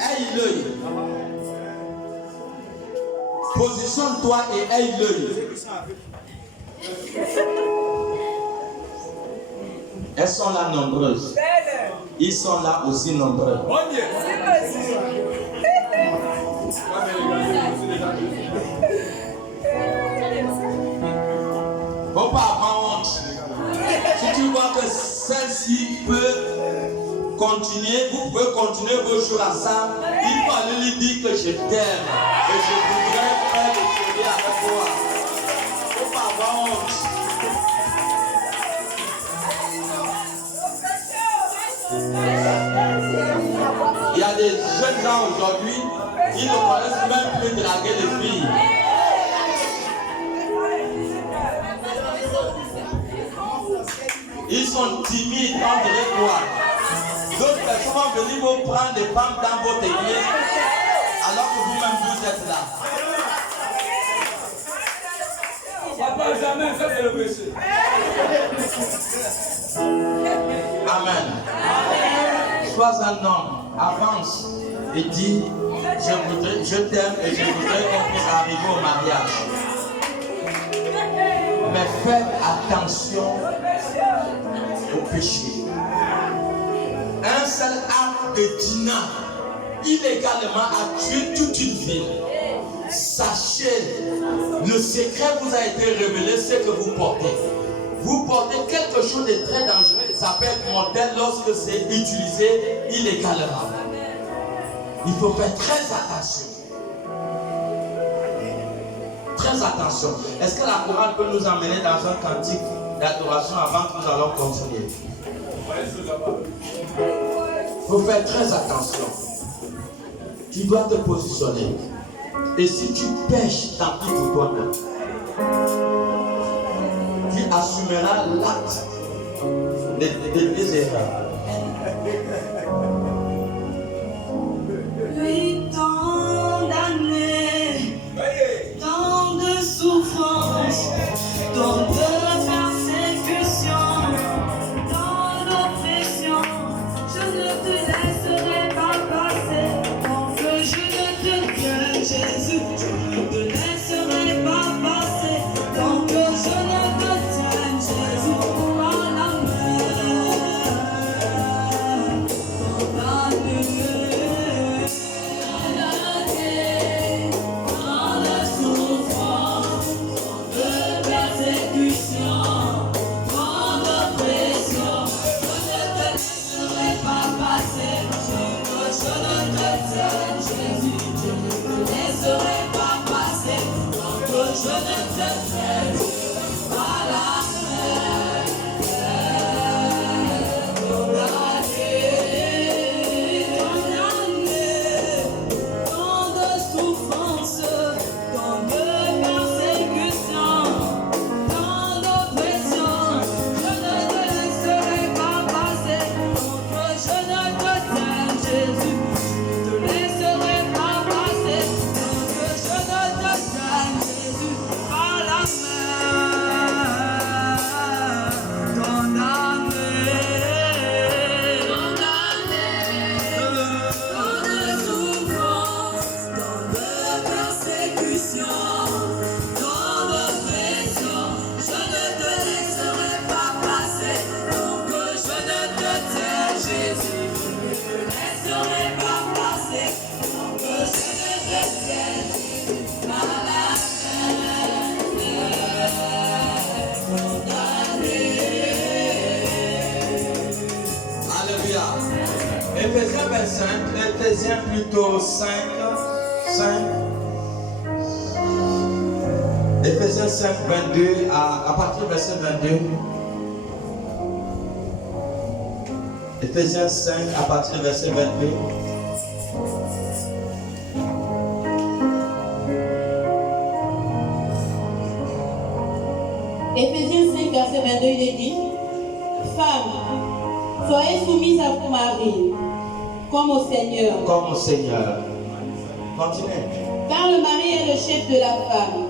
Aie l'œil. Positionne-toi et aie l'œil. Elles sont là nombreuses. Ils sont là aussi nombreux. Faut pas avoir honte. Si tu vois que celle-ci peut continuer, vous pouvez continuer vos jours ensemble. Il faut aller lui dire que je t'aime et je voudrais faire le chéri avec toi. Faut pas avoir honte. Il y a des jeunes gens aujourd'hui, ils ne connaissent même plus draguer les filles. sont timides, on dirait quoi? D'autres personnes vont venir vous prendre des femmes dans votre église alors que vous-même vous êtes là. Papa, jamais, ça c'est le péché. Amen. Sois un homme, avance et dis, je t'aime et je voudrais qu'on puisse arriver au mariage. Mais faites attention au péché. Un seul acte de Dina, illégalement, a tué toute une ville. Sachez, le secret vous a été révélé, c'est que vous portez. Vous portez quelque chose de très dangereux, ça peut être mortel lorsque c'est utilisé illégalement. Il faut faire très attention. Très attention. Est-ce que la chorale peut nous emmener dans un cantique d'adoration avant que nous allons continuer? Il faut faire très attention. Tu dois te positionner. Et si tu pêches, tant pis pour toi-même. Tu assumeras l'acte de tes erreurs. Oui, tant d'années, tant de souffrances, tant de persécutions, tant d'oppressions, je ne te laisserai pas passer. Tant que je ne te tiens, Jésus, je ne te laisserai pas passer. Tant que je ne te tiens, Jésus, par la main, par la main. Éphésiens 25, Éphésiens plutôt 5. Éphésiens 5, 22, à partir du verset 22. Éphésiens 5, à partir du verset 22. Éphésiens 5, verset 22, il est dit: Femmes, soyez soumises à vos maris, comme au Seigneur. Comme au Seigneur. Continuez. Car le mari est le chef de la femme,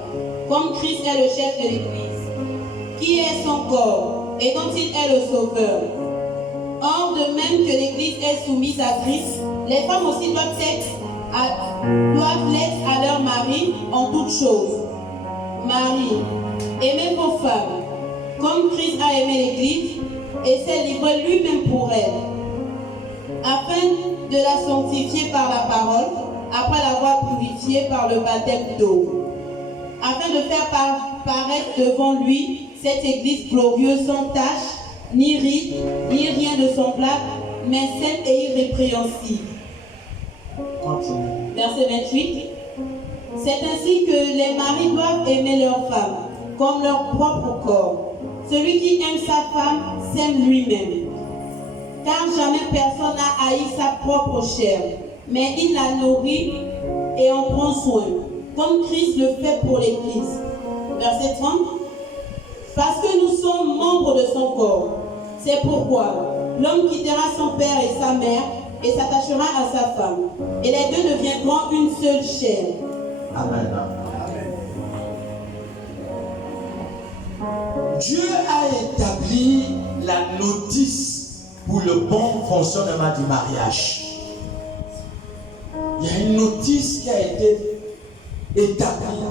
comme Christ est le chef de l'Église, qui est son corps et dont il est le sauveur. Or, de même que l'Église est soumise à Christ, les femmes aussi doivent l'être à leur mari en toutes choses. Marie, aimez vos femmes, comme Christ a aimé l'Église et s'est livré lui-même pour elle, afin de la sanctifier par la parole, après l'avoir purifiée par le baptême d'eau, afin de faire paraître devant lui cette Église glorieuse sans tache, ni ride, ni rien de semblable, mais sainte et irrépréhensible. Continue. Verset 28. C'est ainsi que les maris doivent aimer leurs femmes, comme leur propre corps. Celui qui aime sa femme s'aime lui-même. Car jamais personne n'a haï sa propre chair, mais il la nourrit et en prend soin, comme Christ le fait pour l'Église. Verset 30. Parce que nous sommes membres de son corps. C'est pourquoi l'homme quittera son père et sa mère et s'attachera à sa femme. Et les deux deviendront une seule chair. Amen. Dieu a établi la notice pour le bon fonctionnement du mariage. Il y a une notice qui a été établie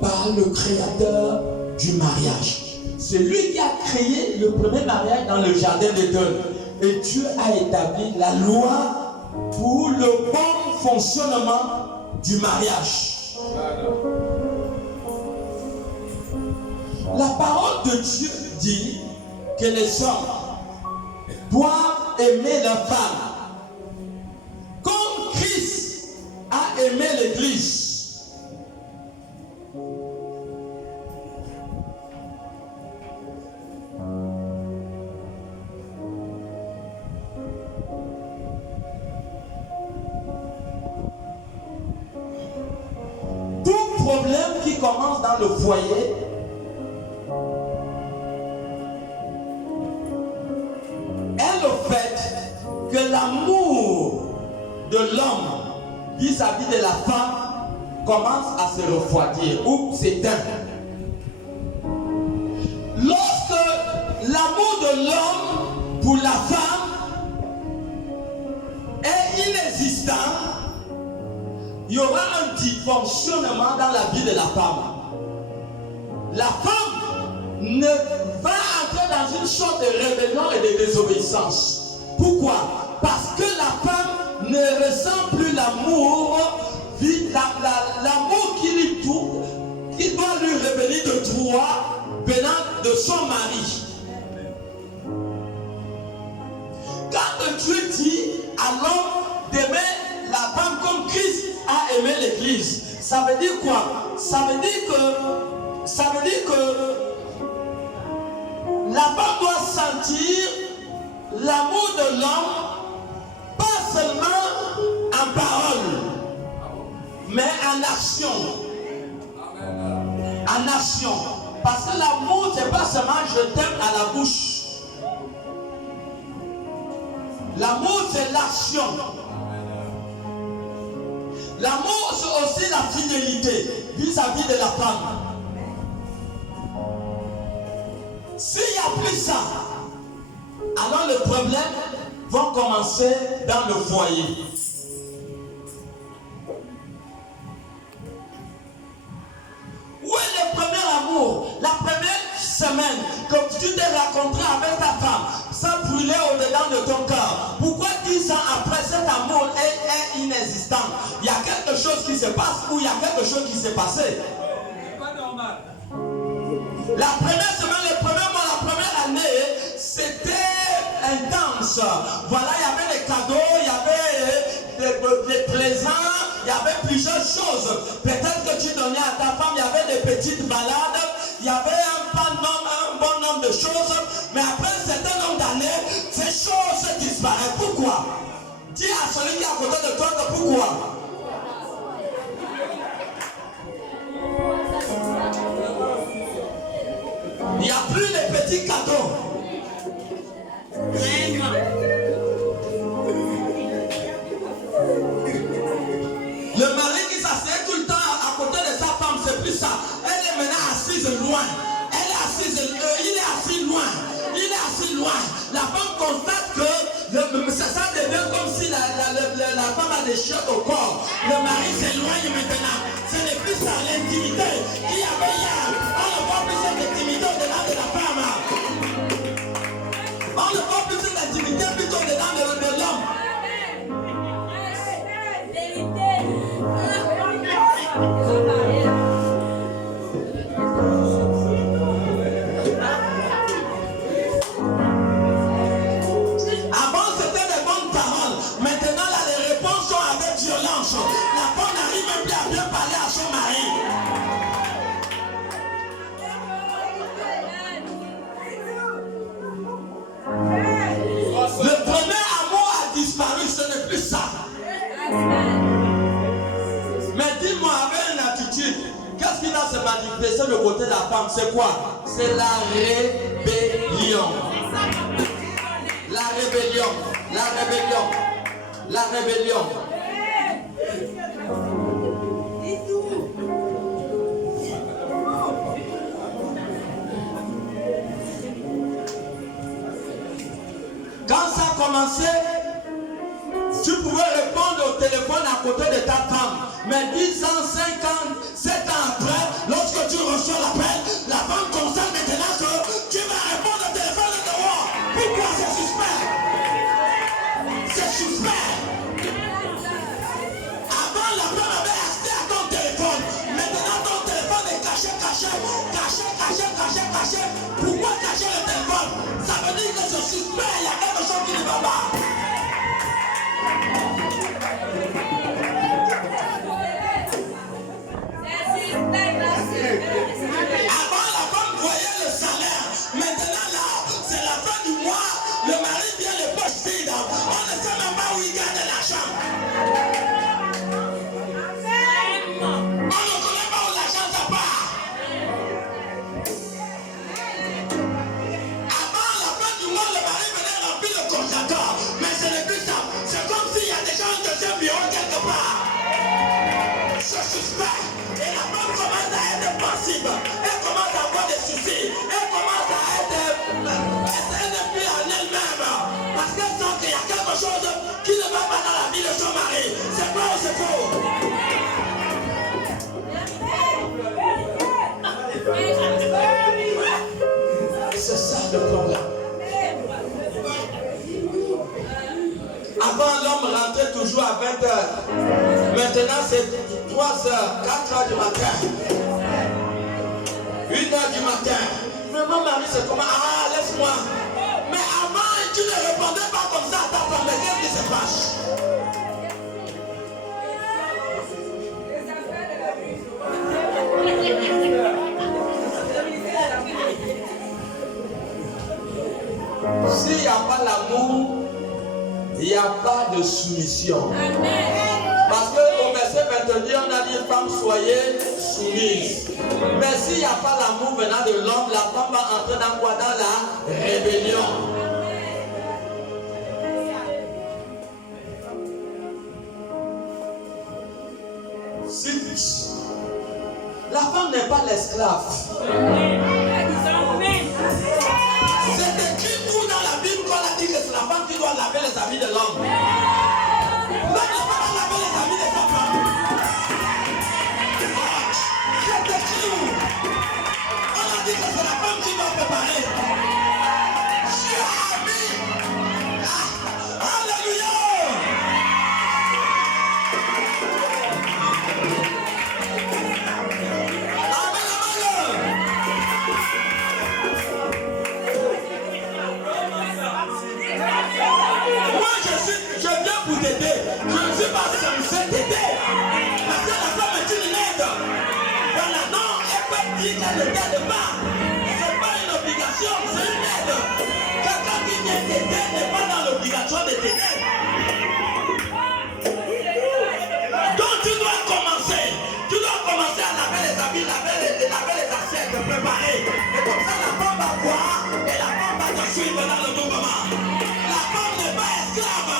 par le créateur du mariage. C'est lui qui a créé le premier mariage dans le jardin d'Éden. Et Dieu a établi la loi pour le bon fonctionnement du mariage. La parole de Dieu dit que les hommes doivent aimer leur femme comme Christ a aimé l'Église. Tout problème qui commence dans le foyer est le fait que l'amour de l'homme vis-à-vis de la femme commence à se refroidir ou s'éteint. Lorsque l'amour de l'homme pour la femme est inexistant, il y aura un dysfonctionnement dans la vie de la femme. La femme ne va entrer dans une sorte de rébellion et de désobéissance. Pourquoi? Parce que la femme ne ressent plus l'amour, l'amour qui doit lui revenir de droit venant de son mari. Quand Dieu dit à l'homme d'aimer la femme comme Christ a aimé l'Église, ça veut dire quoi? Ça veut dire que la femme doit sentir l'amour de l'homme, pas seulement en parole, mais en action. En action. Parce que l'amour, c'est pas seulement je t'aime à la bouche. L'amour, c'est l'action. L'amour, c'est aussi la fidélité vis-à-vis de la femme. S'il n'y a plus ça, alors les problèmes vont commencer dans le foyer. Où est le premier amour? La première semaine que tu t'es rencontré avec ta femme, ça brûlait au-dedans de ton cœur. Pourquoi 10 ans après cet amour est inexistant? Il y a quelque chose qui se passe ou il y a quelque chose qui s'est passé. C'est pas normal. La première semaine, le premier mois, la première année, c'était intense. Voilà, il y avait des cadeaux, il y avait des présents, il y avait plusieurs choses. Peut-être que tu donnais à ta femme, il y avait des petites balades, il y avait un bon nombre de choses. Mais après un certain nombre d'années, ces choses disparaissent. Pourquoi? Dis à celui qui est à côté de toi que pourquoi? Il n'y a plus de petits cadeaux. Le mari qui s'assied tout le temps à côté de sa femme, c'est plus ça. Elle est maintenant assise loin. Elle est assise, il est assis loin. Il est assis loin. La femme constate que ça devient comme si la femme a des chiottes au corps. Le mari s'éloigne maintenant. Ce n'est plus ça l'intimité qu'il y avait hier. On ne voit plus cette intimité au-delà de la femme. On ne voit plus cette intimité plutôt au-delà de l'homme. Avant c'était des bonnes paroles. Maintenant là les réponses sont avec violence. La femme n'arrive même plus à bien parler à son mari. Le premier amour a disparu, ce n'est plus ça. Mais dis-moi avec une attitude, qu'est-ce qui va se manifester de côté de la femme? C'est quoi? C'est la rébellion. rébellion. La rébellion. La rébellion. Quand ça a commencé, tu pouvais répondre au téléphone à côté de ta femme. Mais 10 ans, 5 ans, 7 ans après, lorsque tu reçois l'appel, la femme constate maintenant que tu vas répondre au téléphone de dehors. Pourquoi c'est suspect? C'est suspect. Avant, la femme avait accès à ton téléphone. Maintenant, ton téléphone est caché. Pourquoi cacher le téléphone? Ça veut dire que c'est suspect. Il y a quelque chose qui ne va pas. Avant, la femme voyait le salaire. Maintenant, là, c'est la fin du mois. Le mari vient le poche vide. On ne sait même pas où il gagne l'argent. On ne connaît pas où l'argent ça part. Avant la fin du mois, le mari venait remplir le congélateur. Mais ce n'est plus ça. C'est comme s'il y a déjà un deuxième bureau quelque part. C'est suspect. Et la femme commence à être passive. Elle commence à avoir des soucis. Elle commence à être plus en elle-même. Parce qu'elle sent qu'il y a quelque chose qui ne va pas dans la vie de son mari. C'est vrai ou c'est faux? C'est ça le problème. Avant, l'homme rentrait toujours à 20h. Maintenant, c'est 3h, 4h du matin. 1h du matin. Mais mon mari, c'est comment? Ah, laisse-moi. Mais avant, tu ne répondais pas comme ça à ta femme. Mais qu'est-ce qui se passe? S'il n'y a pas l'amour, il n'y a pas de soumission. Parce qu'au verset 21, on a dit femme, soyez soumise. Mais s'il n'y a pas l'amour venant de l'homme, la femme va entrer dans quoi? Dans la rébellion. La femme n'est pas l'esclave. C'est écrit où dans la Bible qu'on a dit que c'est la femme qui doit laver les habits de l'homme. L'homme ne peut pas laver les habits de sa femme. C'est écrit où? On a dit que c'est la femme qui doit préparer. Dieu a mis. Alléluia. Je viens pour t'aider. Je ne suis pas censé t'aider. Parce que la femme est une aide. Voilà, non, elle peut dire qu'elle ne t'aide pas. Ce n'est pas une obligation, c'est une aide. Quelqu'un qui vient t'aider n'est pas dans l'obligation de t'aider. Donc tu dois commencer. Tu dois commencer à laver les habits, laver les assiettes, préparer. Et comme ça, la femme va boire et la femme va te suivre dans le mouvement. La femme n'est pas esclave.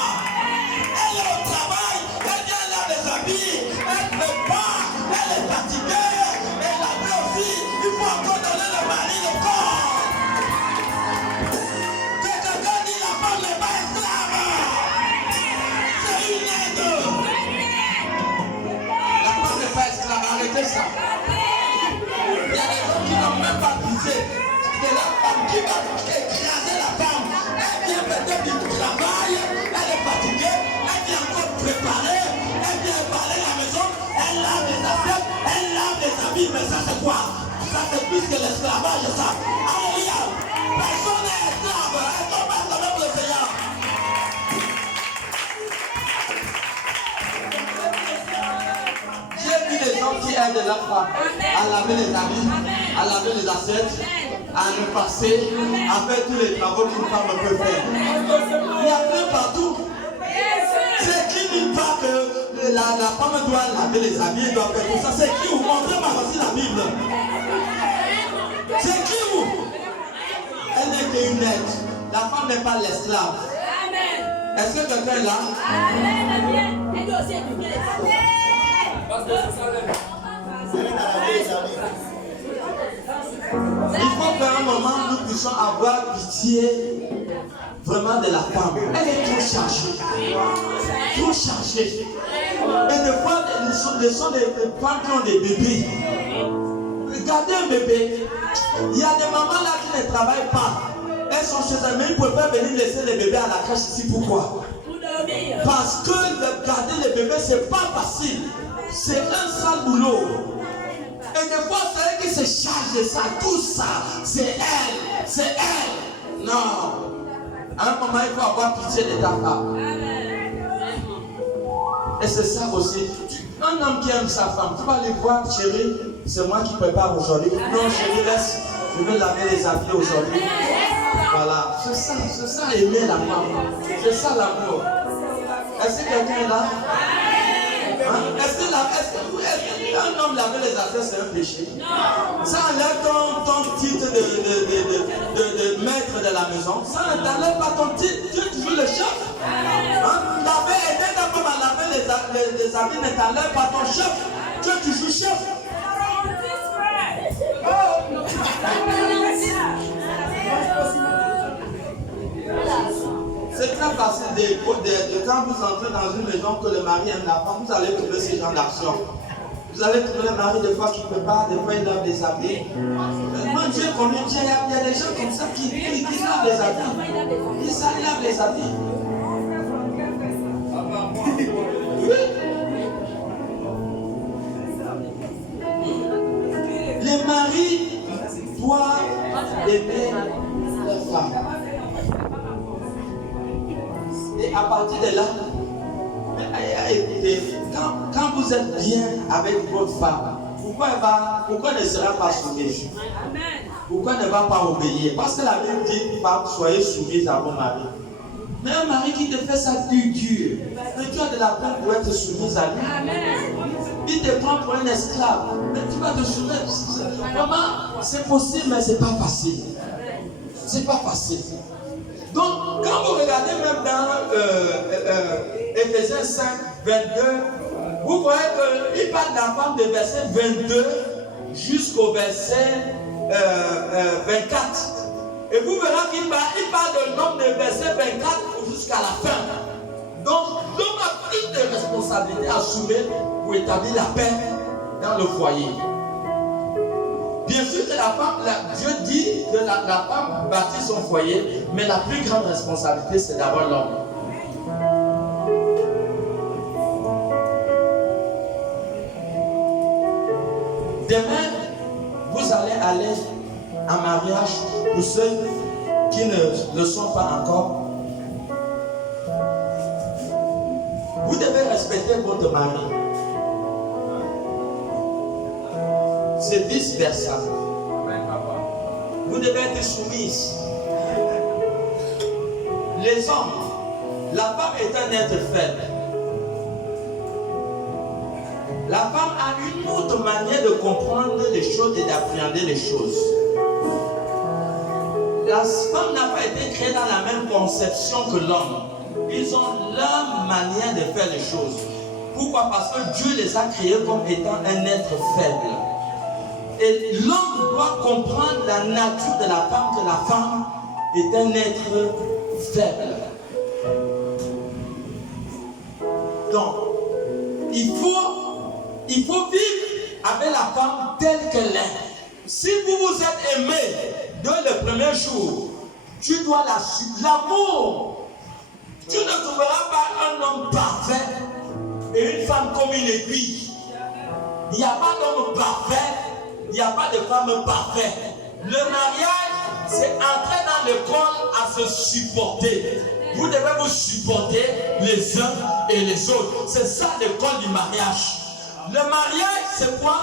Elle est au travail, elle vient laver les habits, elle ne peut pas, elle est fatiguée, elle a fait aussi, il faut encore donner le mari le corps. Que quelqu'un dit la femme n'est pas esclave. C'est une aide. La femme n'est pas esclave, arrêtez ça. Il y a des gens qui n'ont même pas visé. C'est la femme qui va écraser la femme. Elle vient peut-être du travail, elle est fatiguée, elle vient encore préparer, elle vient parler la maison, elle lave les assiettes, elle lave les habits, mais ça c'est quoi? Ça c'est plus que l'esclavage, ça. Alléluia! Personne n'est esclave, elle tombe quand même le Seigneur. J'ai vu des gens qui aident leur femme à laver les habits, à laver les assiettes, à repasser, à faire tous les travaux qu'une femme peut faire. Il y a plein partout. C'est écrit nulle part que la femme doit laver les habits, doit faire tout ça. C'est écrit où? Montrez-moi aussi la Bible. C'est écrit où? Elle n'est qu'une aide. La femme n'est pas l'esclave. Est-ce que quelqu'un est là? Il faut qu'à un moment nous puissions avoir pitié vraiment de la femme. Elle est trop chargée. Trop chargée. Et des fois, ce sont des femmes qui ont des bébés. Regardez un bébé. Il y a des mamans là qui ne travaillent pas. Elles sont chez elles, mais ils ne peuvent pas venir laisser les bébés à la crèche ici. Pourquoi? Parce que garder les bébés, c'est pas facile. C'est un sale boulot. Et des fois, c'est elle qui se charge de ça. Tout ça, c'est elle. C'est elle. Non. À un moment, il faut avoir pitié de ta femme. Et c'est ça aussi. Un homme qui aime sa femme, tu vas aller voir, chérie, c'est moi qui prépare aujourd'hui. Non, chérie, laisse. Je vais laver les habits aujourd'hui. Voilà. C'est ça, aimer la femme. C'est ça l'amour. Est-ce que quelqu'un est là? Hein? Est-ce que un homme laver les affaires, c'est un péché? Non. Ça enlève ton titre de maître de la maison. Ça n'enlève pas ton titre. Tu es toujours le chef. Hein? Aider ta femme à laver les habits ne t'enlève pas ton chef. Tu es toujours chef. C'est très facile de quand vous entrez dans une maison que le mari aime la femme, vous allez trouver ce genre d'action. Vous allez trouver le mari des fois qui prépare, des fois il lave des habits. Moi Dieu combien il y a des gens comme ça qui lavent les habits. Ils lavent les habits. Oui. Les maris doivent aimer leur femme. Et à partir de là, écoutez, quand vous êtes bien avec votre femme, pourquoi elle ne sera pas soumise? Pourquoi elle ne va pas obéir? Parce que la Bible dit, soyez soumise à vos maris. Mais un mari qui te fait ça dur, mais tu as de la peine pour être soumise à lui. Il te prend pour un esclave, mais tu vas te soumettre. Vraiment, c'est possible, mais c'est pas facile. C'est pas facile. Donc, quand vous regardez même dans Éphésiens 5, 22, vous voyez qu'il parle de la femme de verset 22 jusqu'au verset 24. Et vous verrez qu'il parle de l'homme de verset 24 jusqu'à la fin. Donc, l'homme a plus de responsabilités à assumer pour établir la paix dans le foyer. Bien sûr que la femme, Dieu dit que la femme bâtit son foyer, mais la plus grande responsabilité, c'est d'abord l'homme. Demain, vous allez aller en mariage pour ceux qui ne le sont pas encore. Vous devez respecter votre mari. C'est vice-versa. Vous devez être soumise. Les hommes, la femme est un être faible. La femme a une autre manière de comprendre les choses et d'appréhender les choses. La femme n'a pas été créée dans la même conception que l'homme. Ils ont leur manière de faire les choses. Pourquoi? Parce que Dieu les a créés comme étant un être faible. Et l'homme doit comprendre la nature de la femme, que la femme est un être faible. Donc, il faut vivre avec la femme telle qu'elle est. Si vous vous êtes aimé dès le premier jour, tu dois la suivre. L'amour, tu ne trouveras pas un homme parfait et une femme comme une aiguille. Il n'y a pas d'homme parfait. Il n'y a pas de femme parfaite. Le mariage, c'est entrer dans l'école à se supporter. Vous devez vous supporter les uns et les autres. C'est ça l'école du mariage. Le mariage, c'est quoi?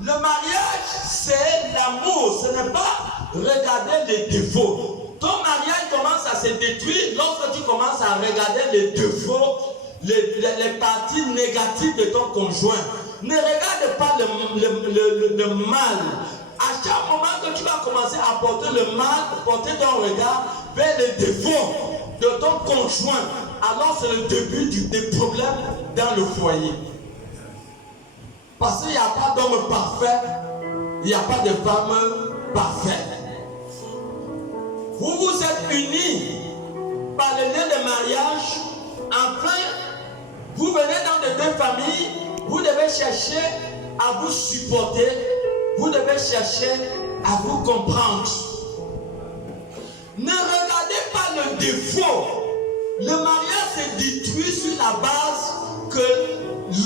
Le mariage, c'est l'amour. Ce n'est pas regarder les défauts. Ton mariage commence à se détruire lorsque tu commences à regarder les défauts, les parties négatives de ton conjoint. Ne regarde pas le mal. À chaque moment que tu vas commencer à porter le mal, porter ton regard vers les défauts de ton conjoint, alors c'est le début des problèmes dans le foyer. Parce qu'il n'y a pas d'homme parfait, il n'y a pas de femme parfaite. Vous vous êtes unis par le lien de mariage. Enfin, vous venez dans les deux familles, vous devez chercher à vous supporter, vous devez chercher à vous comprendre. Ne regardez pas le défaut. Le mariage se détruit sur la base que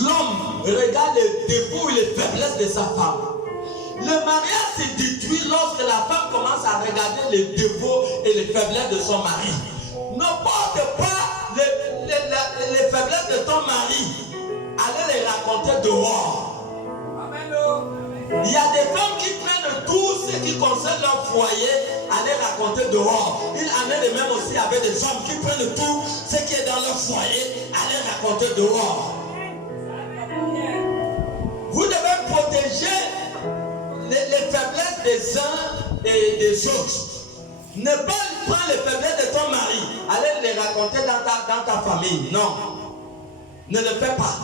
l'homme regarde les défauts ou les faiblesses de sa femme. Le mariage se détruit lorsque la femme commence à regarder les défauts et les faiblesses de son mari. Ne porte pas les faiblesses de ton mari. Allez les raconter dehors. Il y a des femmes qui prennent tout ce qui concerne leur foyer à les raconter dehors. Il en est de même aussi avec des hommes qui prennent tout ce qui est dans leur foyer à les raconter dehors. Vous devez protéger les faiblesses des uns et des autres. Ne pas prendre les faiblesses de ton mari, aller les raconter dans ta famille. Non. Ne le fais pas.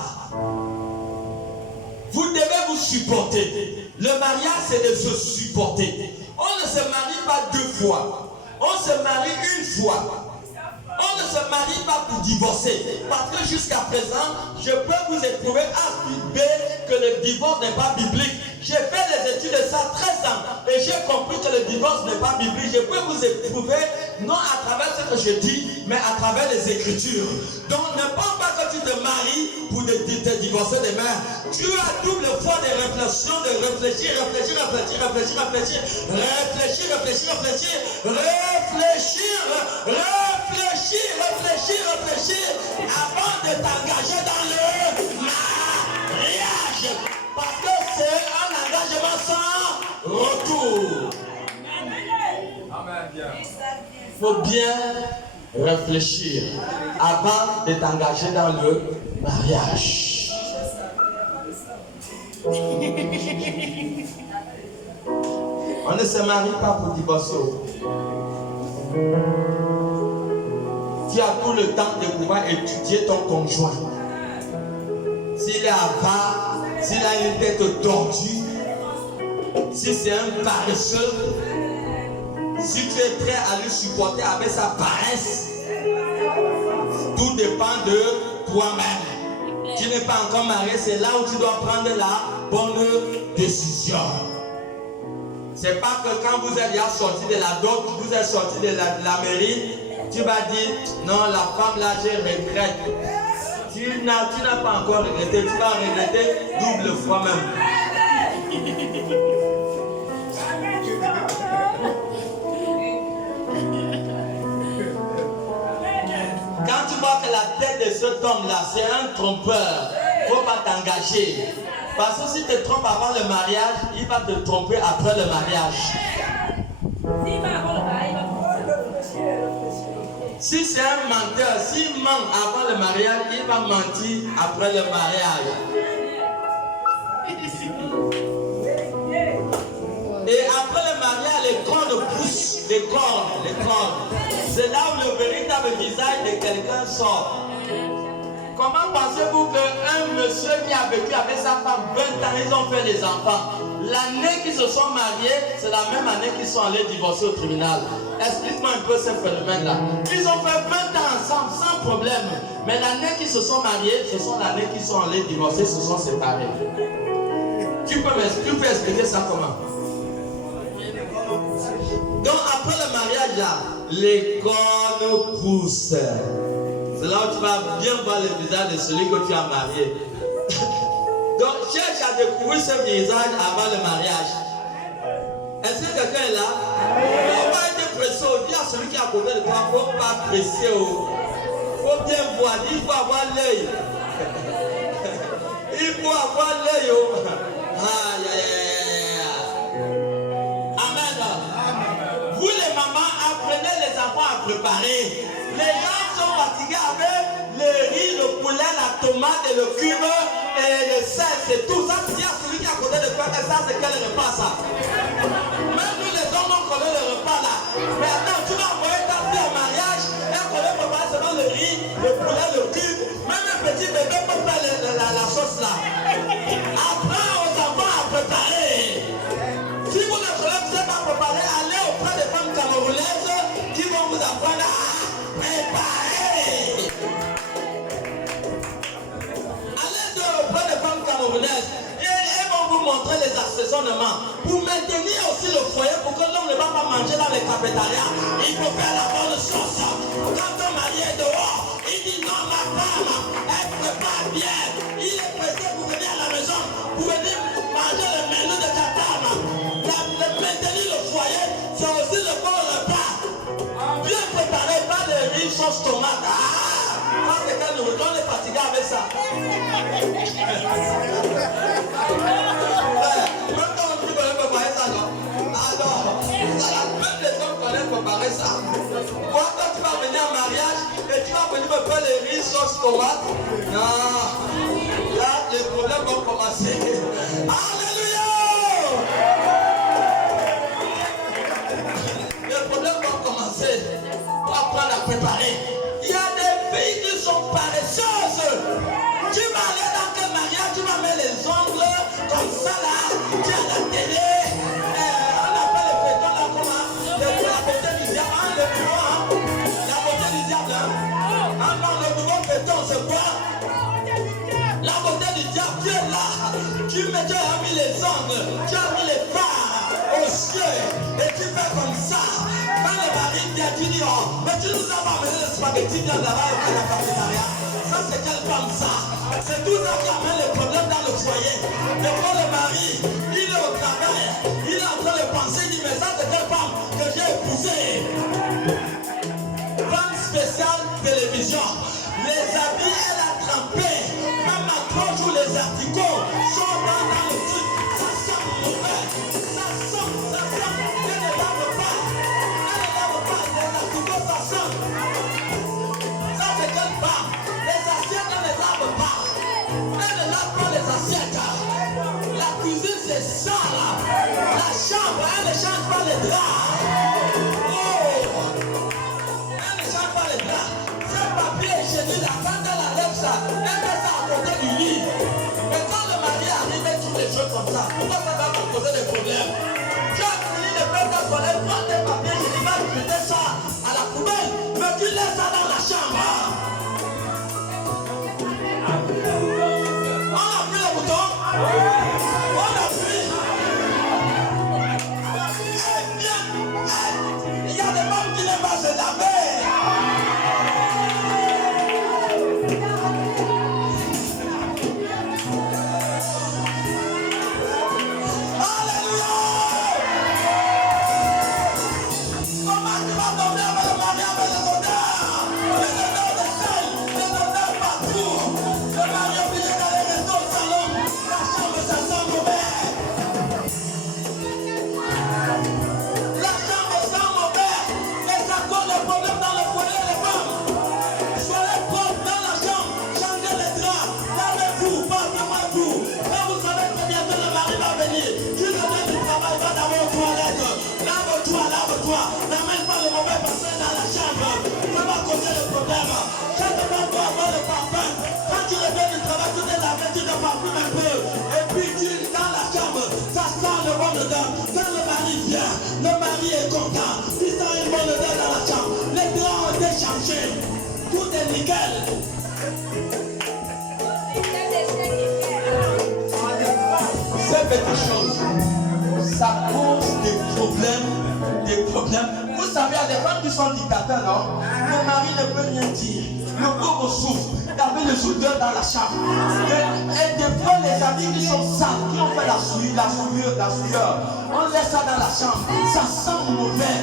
Vous devez vous supporter. Le mariage, c'est de se supporter. On ne se marie pas deux fois. On se marie une fois. On ne se marie pas pour divorcer. Parce que jusqu'à présent, je peux vous éprouver A plus B que le divorce n'est pas biblique. J'ai fait les études de ça 13 ans et j'ai compris que le divorce n'est pas biblique. Je peux vous éprouver, non à travers ce que je dis, mais à travers les Écritures. Donc ne pense pas que tu te maries pour te divorcer demain. Tu as double fois de réflexion, de réfléchir avant de t'engager dans le mariage. Parce que c'est un engagement sans retour. Il faut bien réfléchir avant de t'engager dans le mariage. On ne se marie pas pour divorcer. Tu as tout le temps de pouvoir étudier ton conjoint. S'il est avare, s'il a une tête tordue, si c'est un paresseux, si tu es prêt à le supporter avec sa paresse, tout dépend de toi-même. Tu n'es pas encore marié, c'est là où tu dois prendre la bonne décision. C'est pas que quand vous êtes déjà sorti de la dot, vous êtes sorti de la mairie, tu vas dire non, la femme là, je regrette. Tu n'as pas encore regretté, tu vas regretter double fois même. Quand tu vois que la tête de cet homme-là, c'est un trompeur, il ne faut pas t'engager. Parce que si tu te trompes avant le mariage, il va te tromper après le mariage. Si c'est un menteur, s'il ment avant le mariage, il va mentir après le mariage. Et après le mariage, les cornes poussent, les cornes. C'est là où le véritable visage de quelqu'un sort. Comment pensez-vous qu'un monsieur qui a vécu avec sa femme 20 ans, ils ont fait les enfants? L'année qu'ils se sont mariés, c'est la même année qu'ils sont allés divorcer au tribunal. Explique-moi un peu ce phénomène-là. Ils ont fait 20 ans ensemble sans problème. Mais l'année qu'ils se sont mariés, ce sont l'année qu'ils sont allés divorcer, se sont séparés. Tu peux expliquer ça comment? Donc après le mariage, là, les cornes poussent. C'est là où tu vas bien voir le visage de celui que tu as marié. Donc cherche à découvrir ce visage avant le mariage. Est-ce que quelqu'un est là? Il ne faut pas être pressé. Dis à celui qui est à côté de toi, il ne faut pas presser. Il faut bien voir, il faut avoir l'œil. Il faut avoir l'œil. Aïe, aïe, aïe. Amen. Vous les mamans, apprenez les enfants à préparer. Les gens sont fatigués avec le riz, le poulet, la tomate et le cube et le sel, c'est tout ça. Tu dis à celui qui est à côté de toi que ça, c'est quel repas ça? Même nous les hommes, on connaît le repas là. Mais attends, tu vas envoyer ta fille au mariage et on connaît préparer seulement le riz, le montrer les assaisonnements. Pour maintenir aussi le foyer, pour que l'homme ne va pas manger dans les cafétérias, il faut faire la bonne sauce. Quand ton mari est dehors, il dit non, ma femme, elle prépare bien. Il est pressé pour venir à la maison, pour venir manger le menu de ta femme. Maintenir le foyer, c'est aussi le bon repas. Bien préparé, pas de riz sauce tomate. Quand quelqu'un nous retourne, on est fatigué avec ça. Même quand on dit qu'on aime préparer ça, non? Alors, même les hommes connaissent préparer ça. Moi, quand tu vas venir en mariage et tu vas venir me faire les riz sauce tomate, non. Là, les problèmes vont commencer. Alléluia! Les problèmes vont commencer. On va apprendre à préparer. Il y a des filles qui sont paresseuses. Tu vas aller dans quel mariage, tu vas mettre les ongles comme ça là, tu as la télé. On appelle les pétons là comment? La beauté du diable, hein, le bureau, hein? La beauté du diable, hein? Ah non, le nouveau péton, c'est quoi? La beauté du diable, tu es là. Tu as mis les ongles, tu as mis les phares aux cieux et tu fais comme ça. Quand le mari vient, tu dis, oh, mais tu nous as pas amené le spaghetti bien là-bas au cafétéria. Ça, c'est quelle femme ça? C'est tout ça qui amène les problèmes dans le foyer. Et quand le mari, il est au travail, il est en train de penser, il dit, mais ça, c'est quelle femme que j'ai épousée? Femme spéciale télévision. Les habits, elle a trempé. Même ma cloche ou les articots sont dans le truc. Ça sent mauvais. Ça sent. Elle ne lave pas. Les articots, ça sent. Ça, c'est quelle femme? Les assiettes, elle ne lave pas. Elle ne lave pas les assiettes. La cuisine, c'est sale. La chambre, elle ne change pas les draps. Elle ne change pas les draps. C'est papier hygiénique, la quand elle enlève ça, elle met ça à côté du lit. Mais quand le mari arrive et trouve les choses comme ça, pourquoi ça va te poser des problèmes? Tu as fini de faire ta toilette, prends tes papiers hygiéniques, va jeter ça à la poubelle, mais tu laisses ça dans la chambre. On appuie le bouton. On appuie. Eh bien, il y a des femmes qui n'aiment pas se laver. N'amène pas le mauvais parfum dans la chambre. Ça va causer le problème. Chaque fois pour avoir le parfum. Quand tu reviens du travail, tu te laves, tu te parfumes un peu. Et puis tu dans la chambre, ça sent le bon odeur. Quand le mari vient, le mari est content. Il sent une bonne odeur dans la chambre. Les draps ont été changés. Tout est nickel. Ces petites choses, ça cause des problèmes. Vous savez, il y a des femmes qui sont dictateurs, non? Le mari ne peut rien dire. Le pauvre souffre. Il y avait les odeurs dans la chambre. Et des fois, les amis qui sont sales, qui ont fait la sueur, on laisse ça dans la chambre. Ça sent mauvais.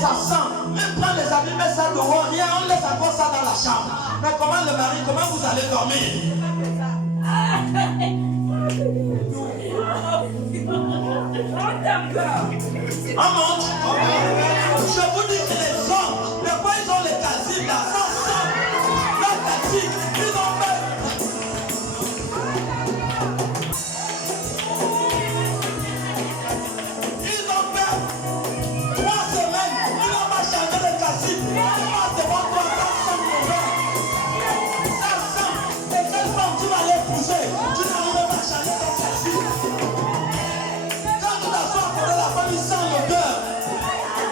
Ça sent. Même prendre les amis, mettre ça dehors, rien, on laisse encore ça dans la chambre. Mais comment le mari, comment vous allez dormir? On monte. Je vous dis que les hommes, des fois ils ont les casiers là, ça sent. La casier, ils ont fait. Ils ont fait 3 semaines, ils n'ont pas changé les casiers. C'est bon, toi, ça sent mauvais. Ça sent. Et quelle femme tu vas l'épouser? Tu n'arrives pas à changer ton casier. Quand tu t'assois pour la famille sans l'odeur.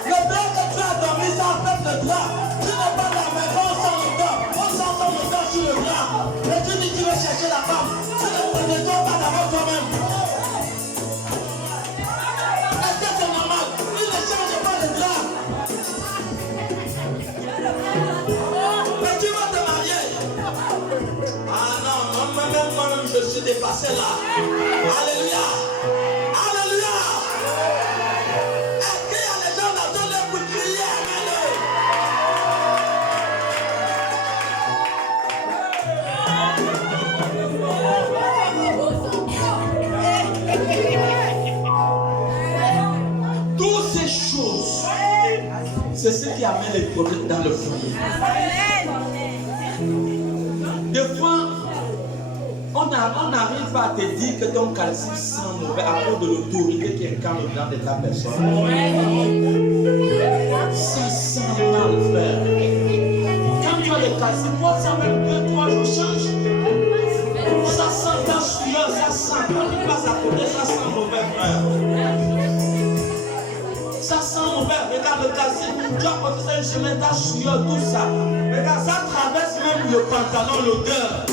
L'odeur que tu as dormi sans faire le drap. Tu n'es pas dans la maison sans l'odeur. On sent ton odeur sur le drap. Et tu dis que tu veux chercher la femme. Tu ne te nettoies pas d'abord toi-même. je suis dépassé là. Alléluia. Alléluia. Est-ce qu'il y a les gens dans le pour crier? Toutes ces choses, c'est ce qui amène les problèmes dans le foyer. Des fois, on n'arrive pas à te dire que ton calcul sent mauvais à cause de l'autorité qui est quand dedans de ta personne. Ça sent mal, frère. Quand tu as le calcul, moi, ça même 2-3 jours change. Ça sent ta sueur, ça sent. Quand tu passes à côté, ça sent mauvais, frère. Ça sent mauvais. Regarde le calcul. Tu as porté ça une semaine, ta sueur, tout ça. Regarde, ça traverse même le pantalon, l'odeur.